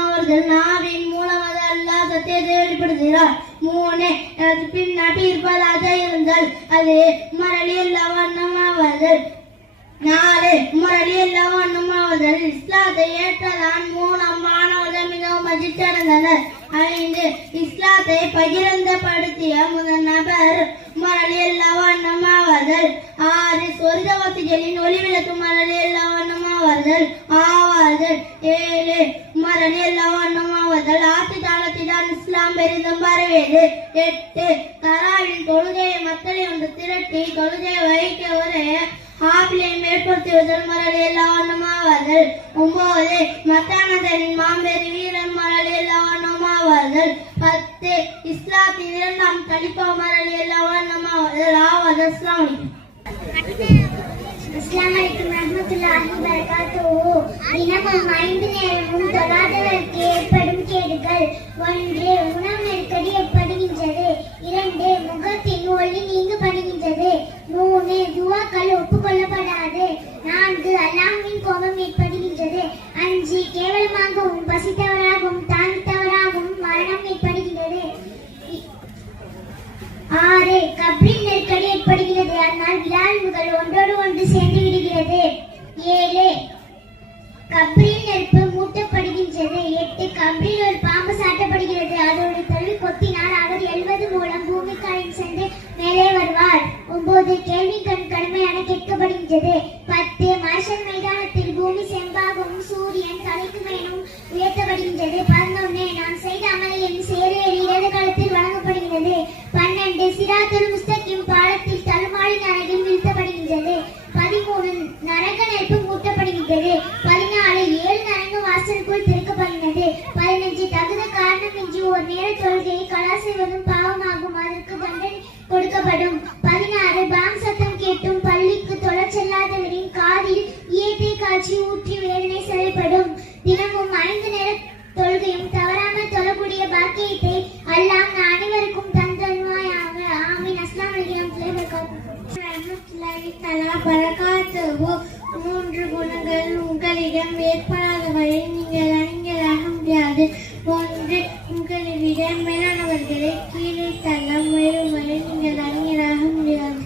அவர்கள் நாவின் மூலமாக அல்லாஹ் சத்தியத்தை வெளிப்படுத்துகிறார். 3 பின் நபி இருப்பதாக இருந்தால் அது அவர்கள். 4 அவர்கள் இஸ்லாத்தை ஏற்றதன் மூலம் மாணவர்கள் மிகவும் மகிழ்ச்சி அடைந்தனர். 5 இஸ்லாத்தை பகிரந்தப்படுத்திய முதல் நபர் அவர்கள். 6 சொர்க்கவாசிகளின் ஒளிவிளக்கும் அவர்கள் ஆவார்கள். 7 அவர்கள் ஆட்சி காலத்தில்தான் இஸ்லாம் பெரிதும் பரவியது. 8 தராவின் தொழுகையை மக்களை ஒன்று திரட்டி தொழுகையை வைக்க ஒரு ஆப்பிளை மேற்படுத்துவதில் அவர்கள். 9 மத்தானதரின் மாம்பெரி வீரன் அவர்கள். 10 இஸ்லாத்தின் 2ஆம் கலிஃபா அவர்கள் ஆவார்கள். அஸ்ஸலாமு அலைக்கும் வரஹ்மத்துல்லாஹி வபரகாத்துஹு. தினமும் 5 நேரமும் தொழாதவருக்கு ஏற்படும் கேடுகள். 1 உணவு நெருக்கடி ஏற்படுகின்றது. 2 முகத்தின் ஒளி நீங்கப்படுகின்றது. 3 துவாக்கள் ஒப்புக்கொள்ளப்படாது. 4 அல்லாஹ்வின் கோபம் ஏற்படுகின்றது. 5 கேவலமாகவும் பசித்தவராகவும் தாழ்த்தவராகவும் மரணம் ஏற்படுகின்றது. 6 கப்ரின் நெருக்கடி ஏற்படுகிறது. அதனால் விழாவுகள் ஒன்றோடு ஒன்று சேர்ந்து விடுகிறது. 7 கப்ரின் நெருப்பு மூட்டப்படுகின்றது. 8 கப்ரில் ஒரு பாம்பு சாட்டப்படுகிறது. அதோடு தழுவி கொத்தினால் அவர் எழுவது மூலம் பூமிக்காரின் சென்று மேலே வருவார். 9 கேள்வி கடுமையான கேட்கப்படுகின்றது. 10 மனுஷன் மைதானத்தில் பூமி செம்பாகவும் சூரியன் தலைக்கு மேலும் உயர்த்தப்படுகின்றது. 11 நான் செய்த அமலின் சேரையில் இடது காலத்தில் வழங்கப்படுகிறது. 12 சிராத்துல் முஸ்தகிம் பாலத்தில் தழுமாடி நரகில் வீழ்த்தப்படுகின்றது. 13 நரக நெருப்பு மூட்டப்படுகின்றது. 14 7 நரக வாசலுக்குள் திறக்கப்படுகிறது. 15 தகுந்த காரணமின்றி ஒரு நேர தொழுகையை கலா செய்வதும் பாவமாகும், அதற்கு தண்டனை கொடுக்கப்படும். 16 பாம் சத்தம் கேட்டும் பள்ளிக்கு தொழச் செல்லாதவரின் காதில் ஈயத்தை காய்ச்சி ஊற்றி வேதனை செய்யப்படும். தினமும் 5 நேர தொழுகையும் தவறாமல் தொழக்கூடிய பாக்கியத்தை அல்லாஹ் அனைவருக்கும் தந்தருவாயாக. ஆமீன். அஸ்ஸலாமு அலைக்கும் வரஹ்மத்துல்லாஹி வபரகாத்துஹு. உங்களிடம் ஏற்படாதவரை நீங்கள் அறிஞராக முடியாது. ஒன்று, உங்களை விட மேலானவர்களை கீழே தள்ள முயலுவரை நீங்கள் அறிஞராக முடியாது.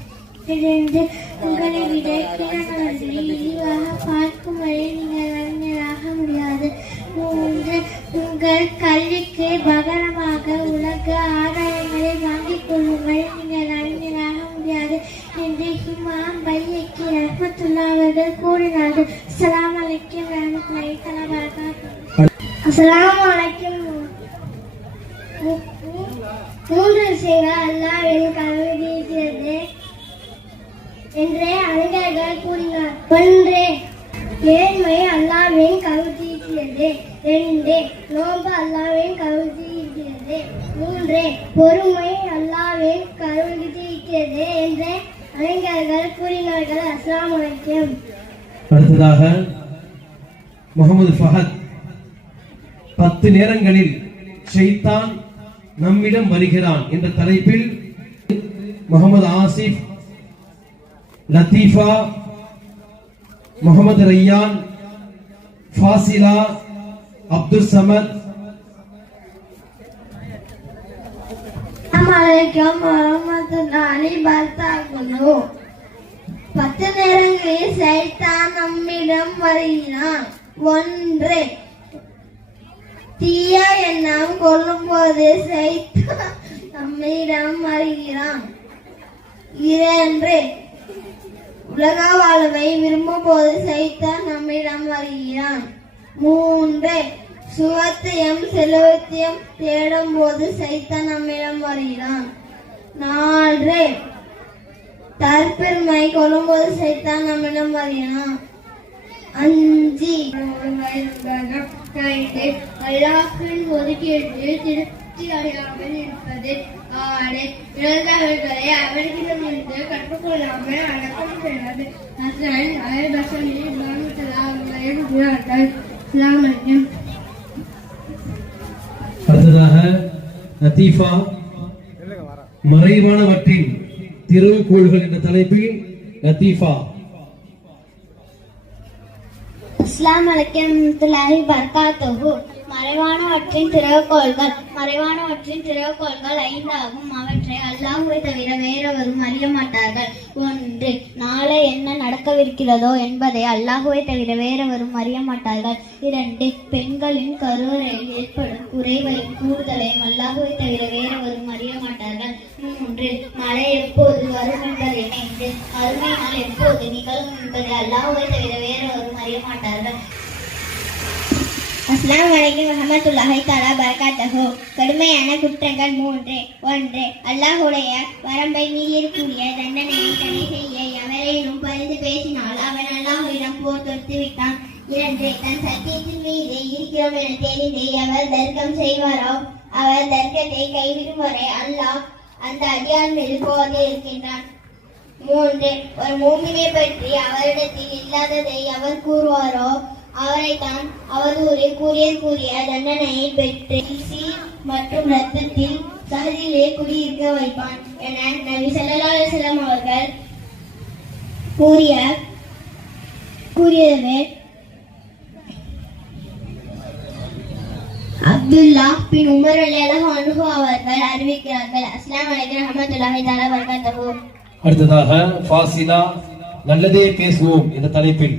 இரண்டு, உங்களை விட கீழானவர்களை இழிவாக பார்க்கும் வரை நீங்கள் அறிஞராக முடியாது. மூன்று, உங்கள் கல்விக்கு பகரமாக உலக ஆதாயங்களை வாங்கிக் கொள்ளும் வரை நீங்கள் அறிஞராக முடியாது என்று இமாம் பைஹக்கி ரஹ்மத்துல்லாஹி அவர்கள் கூறினார்கள். அஸ்ஸலாமு அலைக்கும் வரஹ்மத்துல்லாஹி தஆலா வபரகாத்துஹு. அஸ்ஸலாமு அலைக்கும். மூன்று விஷயங்கள் அல்லாஹ்வின் கருவிக்கிறது என்று அறிஞர்கள் கூறினார். ஒன்று, ஏழ்மை அல்லாஹ்வின் கருவிக்கிறது. இரண்டு, நோன்பு அல்லாஹ்வின் கருவிக்கிறது. மூன்று, பொறுமை அல்லாஹ்வின் கருவிக்கிறது என்று அறிஞர்கள் கூறினார்கள். அஸ்ஸலாமு அலைக்கும். அடுத்ததாக முகமது ஃபஹத் 10 நேரங்களில் ஷைத்தான் நம்மிடம் வருகிறான் என்ற தலைப்பில் முகமது ஆசிப், லத்தீஃபா, முகமது ரையான், ஃபாசிலா, அப்துல் சமத். அஸ்ஸலாமு வரஹ்மத்துல்லாஹி வபரகாத்துஹு. 10 நேரங்களில் சைத்தான் நம்மிடம் வருகிறான். ஒன்று, தீய எண்ணம் கொள்ளும்போது சைத்தான் நம்மிடம் வருகிறான். இரண்டு, உலக வாழ்வை விரும்பும் போது சைத்தான் நம்மிடம் வருகிறான். மூன்று, சுகத்தையும் செல்வத்தையும் தேடும் போது சைத்தான் நம்மிடம் வருகிறான். நான்கு, தற்பெருமை கொள்ளும்போது சைத்தான் நம்மிடம் வருகிறான். அஞ்சு, அல்லாஹ்வின் ஒதுக்கீடு திருப்தி அடையாமல் இருப்பது. ஆறு, இறந்தவர்களை அவர்களிடமிருந்து கற்றுக்கொள்ளாமல் அடக்கம் செய்வது. ஹசன் அல் பஸரி அவர்கள் கூறினார்கள். அஸ்ஸலாமு அலைக்கும். அடுத்ததாக லத்தீஃபா, மறைவானவற்றின் திருக்கோள்கள் என்ற தலைப்பில் லத்தீஃபா. அஸ்ஸலாமு அலைக்கும் வரஹ்மத்துல்லாஹி வபரகாத்துஹு. மறைவானவற்றின் திறவுகோள்கள் 5 ஆகும். அவற்றை அல்லாஹ்வை தவிர வேறெவரும் அறிய மாட்டார்கள். 1, நாளை என்ன நடக்கவிருக்கிறதோ என்பதை அல்லாஹ்வை தவிர வேறெவரும் அறிய மாட்டார்கள். 2, பெண்களின் கருவறையில் ஏற்படும் குறைவையும் கூடுதலையும் அல்லாஹ்வை தவிர வேறெவரும் அறிய மாட்டார்கள். 3, மழை எப்போது வரும் என்பதை நினைந்து அருமை நாள் எப்போது நிகழும் என்பதை அல்லாஹ்வை தவிர வேறெவரும் அறிய மாட்டார்கள். அஸ்ஸலாமு அலைக்கும் வரஹ்மத்துல்லாஹி தஆலா வபரகாத்துஹு. கடுமையான குற்றங்கள் 3. 1, அல்லாஹ்வுடைய வரம்பை மீறக்கூடிய தண்டனையை தடை செய்ய எவரேனும் பரிந்து பேசினால் அவன் அல்லாஹ்விடம் போர் தொடுத்து விட்டான். 2, தன் சத்தியத்தின் மீது இருக்கிறோம் என தெரிந்து எவர் தர்க்கம் செய்வாரோ அவர் தர்க்கத்தை கைவிடும் வரை அல்லாஹ் அந்த அடியான் மீது போதே இருக்கின்றான். 3, ஒரு மூமினை பற்றி அவரிடத்தில் இல்லாததை அவர் கூறுவாரோ அவரைத்தான் அவதூறு கூறிய தண்டனையை பெற்று மற்றும் ரத்தத்தில் சகதியிலே குடியிருக்க வைப்பான் என நபி ஸல்லல்லாஹு அலைஹி வஸல்லம் அவர்கள் கூறியது அப்துல்லா பின் உமர் ரலியல்லாஹு அன்ஹு அவர்கள் அறிவிக்கிறார்கள். அஸ்ஸலாமு அலைக்கும் வரஹ்மத்துல்லாஹி தஆலா வபரகாத்துஹு. அடுத்ததாக ஃபாசிலா, நல்லதே பேசுவோம் என்ற தலைப்பில்.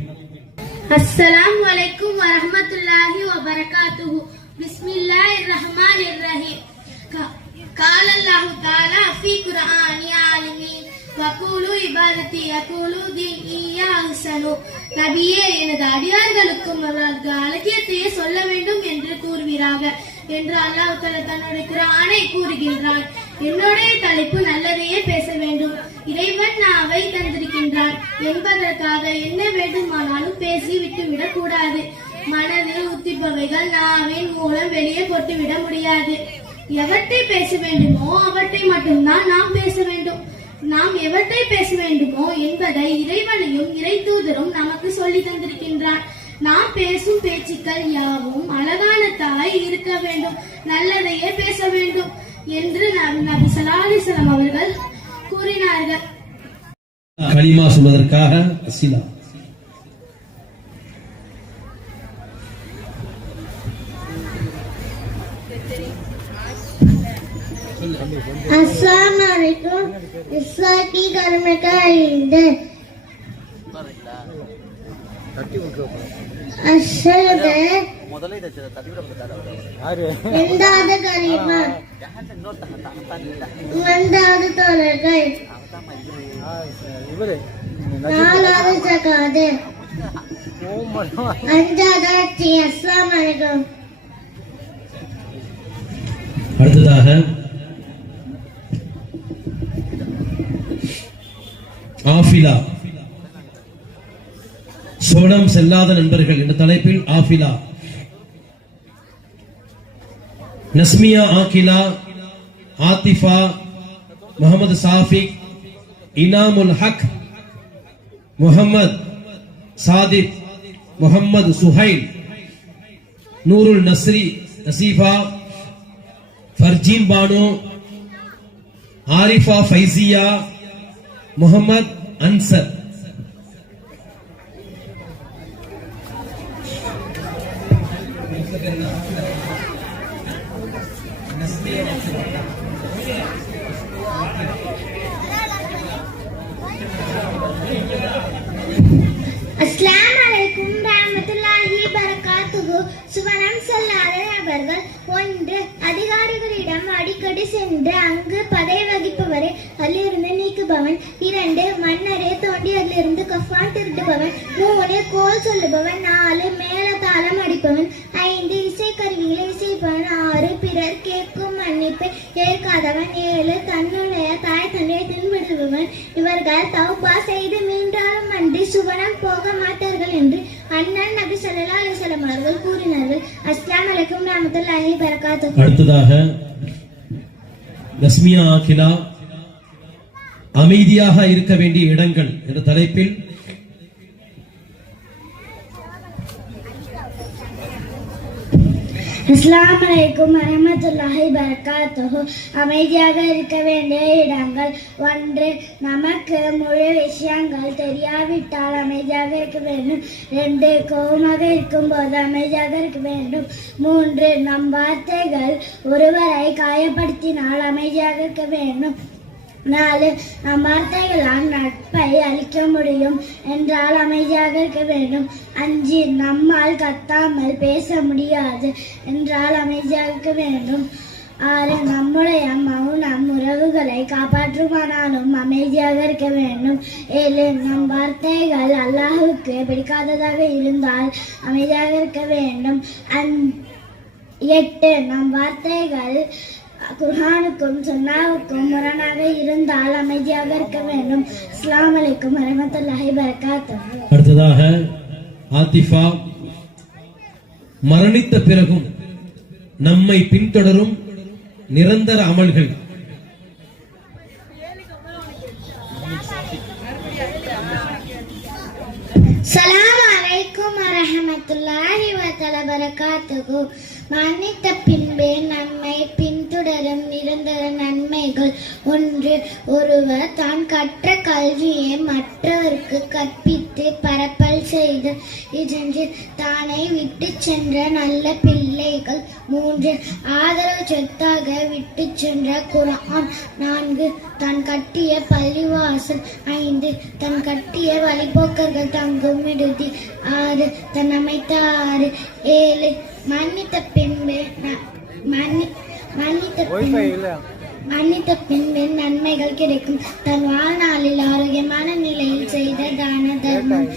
அஸ்ஸலாமு அலைக்கும் வரஹ்மத்துல்லாஹி வபரகாத்துஹு. பிஸ்மில்லாஹிர் ரஹ்மானிர் ரஹீம். قال الله تعالى في قرآن عالمين وقولوا عبادتي يقولوا ديني يحسنوا. நபியே, எனது அடியார்களுக்கும் அவர்களுக்கு அழகியத்தையே சொல்ல வேண்டும் என்று கூறுவீராக என்று அல்லாஹ் தன்னுடைய குர்ஆனை கூறுகின்றான். என்னுடைய தலைப்பு நல்லதையே பேச வேண்டும். இறைவன் நாவை தந்திருக்கின்றான் என்பதற்காக என்ன வேண்டுமானாலும் பேசி விட்டுவிடக் கூடாது. மனதில் உத்திப்பவைகள் நாவின் மூலம் வெளியே போட்டுவிட முடியாது. எவற்றை பேச வேண்டுமோ அவற்றை மட்டும்தான் நாம் பேச வேண்டும். நாம் எவற்றை பேச வேண்டுமோ என்பதை இறைவனையும் இறை தூதரும் நமக்கு சொல்லி தந்திருக்கின்றான். நாம் பேசும் பேச்சுக்கள் யாவும் அழகானதாய் இருக்க வேண்டும், நல்லதையே பேச வேண்டும் என்று நபி ஸல்லல்லாஹு அலைஹி வஸல்லம் அவர்கள் கூறினார்கள். கலிமா சொல்வதற்காக அஸ்ஸிலா. अस्सलाम वालेकुम इस्लाम की कर्म का ईद अशरद ಎಂದಾದ ಕರೀಮ ಒಂದಾದ ತೊಲಗೈ ನಾಲಾದ ಜಕಾದೆ ಅಂಜಾದ ಅಚ್ಚಿ ಅಸ್ಸಲಾಮು ಅಲೈக்கும். அடுத்ததாக ஆஃபிலா சோனம் செல்லாத நண்பர்கள் என்ற தலைப்பில் ஆஃபிலா நஸ்மியா ஆகிலா ஆத்திஃபா முகமது சாஃபிக் இனாமுல் ஹக் முகமது சாதிக் முகமது சுஹைல் நூருல் நஸ்ரி நசீஃபா ஃபர்ஜீன் பானு ஆரிஃபா ஃபைசியா முகமது அன்சர். அஸ்ஸலாமு அலைக்கும் ரஹ்மத்துல்லாஹி பரகாத்துஹு. சுவனம் செல்லாத நபர்கள்: 1. அதிகாரிகளிடம் அடிக்கடி சென்று அங்கு பதவி வகிப்பவரை அதிலிருந்து நீக்குபவன். 2. மன்னரை தோண்டி அதிலிருந்து கஃபான் திருடுபவன். 3. கோல் சொல்லுபவன். 4. மேலதாளம் அடிப்பவன். 5. இசைக்கருவிகளை இசைப்பவன். 6. பிறர் கேட்கும் மன்னிப்பை ஏற்காதவன். 7. தன்னுடைய தாய் தந்தையை தின்படுபவன். இவர்கள் தௌபா செய்து மீண்டாலும் அன்றி சுவனம் போக மாட்டார்கள் என்று அண்ணன் நபி ஸல்லல்லாஹு அலைஹி வஸல்லம் அவர்கள் கூறினார்கள். அஸ்ஸலாமு அலைக்கும் ரஹ்மத்துல்லாஹி பரகாத்துஹு. அடுத்ததாக நஸ்மியா ஆகிலா அமைதியாக இருக்க வேண்டிய இடங்கள் என்ற தலைப்பில் அஸ்ஸலாமு அலைக்கும் வரஹ்மத்துல்லாஹி பரகாத்துஹு. அமைதியாக இருக்க வேண்டிய இடங்கள்: 1. நமக்கு முழு விஷயங்கள் தெரியாவிட்டால் அமைதியாக இருக்க வேண்டும். 2. கோபமாக இருக்கும்போது அமைதியாக இருக்க வேண்டும். 3. நம் வார்த்தைகள் ஒருவரை காயப்படுத்தினால் அமைதியாக இருக்க வேண்டும். 4. நம் வார்த்தைகளால் நட்பை அளிக்க முடியும் என்றால் அமைதியாக இருக்க வேண்டும். 5. நம்மால் கத்தாமல் பேச முடியாது என்றால் அமைதியாக இருக்க வேண்டும். 6. நம்முடைய மௌனம் உறவுகளை காப்பாற்றுமானாலும் அமைதியாக இருக்க வேண்டும். 7. நம் வார்த்தைகள் அல்லாஹ்வுக்கு பிடிக்காததாக இருந்தால் அமைதியாக இருக்க வேண்டும். 8. நம் வார்த்தைகள் குர்ஆனுக்கும் சுன்னாவுக்கும் முரணாக இருந்தால் அமைதியாக இருக்க வேண்டும். அஸ்ஸலாமு அலைக்கும் வரஹ்மத்துல்லாஹி பரகாத்துஹு. அடுத்ததாக ஆத்திஃபா மரணித்த பிறகும் நம்மை பின்தொடரும் நிரந்தர அமல்கள். ஸலாமு அலைக்கும் வரஹ்மத்துல்லாஹி வபரகாத்துஹு. மரணித்த பின்பே நம்மை பின்தொடரும் நிரந்தர நன்மைகள்: 1. ஒருவர் தான் கற்ற கல்வியை மற்றவருக்கு கற்பித்து பரப்பல் செய்து. 2. தானை விட்டு சென்ற நல்ல பிள்ளைகள். 3. ஆதரவு சொத்தாக விட்டு சென்ற குர்ஆன். 4. தான் கட்டிய பள்ளிவாசல். 5. தன் கட்டிய வழிபோக்கர்கள் தங்கும் விடுதி. 6. தன் அமைத்த ஆறு. 7. மன்னித்த பின்பு நன்மைகள் கிடைக்கும். தன் வாழ்நாளில் ஆரோக்கியமான நிலையில் செய்த தான தர்மம்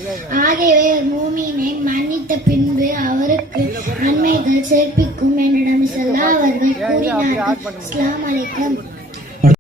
ஆகியவை மூமினை மன்னித்த பின்பு அவருக்கு நன்மைகள் சேர்ப்பிக்கும் என்னிடம் ஸல்லல்லாஹு அவர்கள் கூறினார்கள். அஸ்ஸலாமு அலைக்கும்.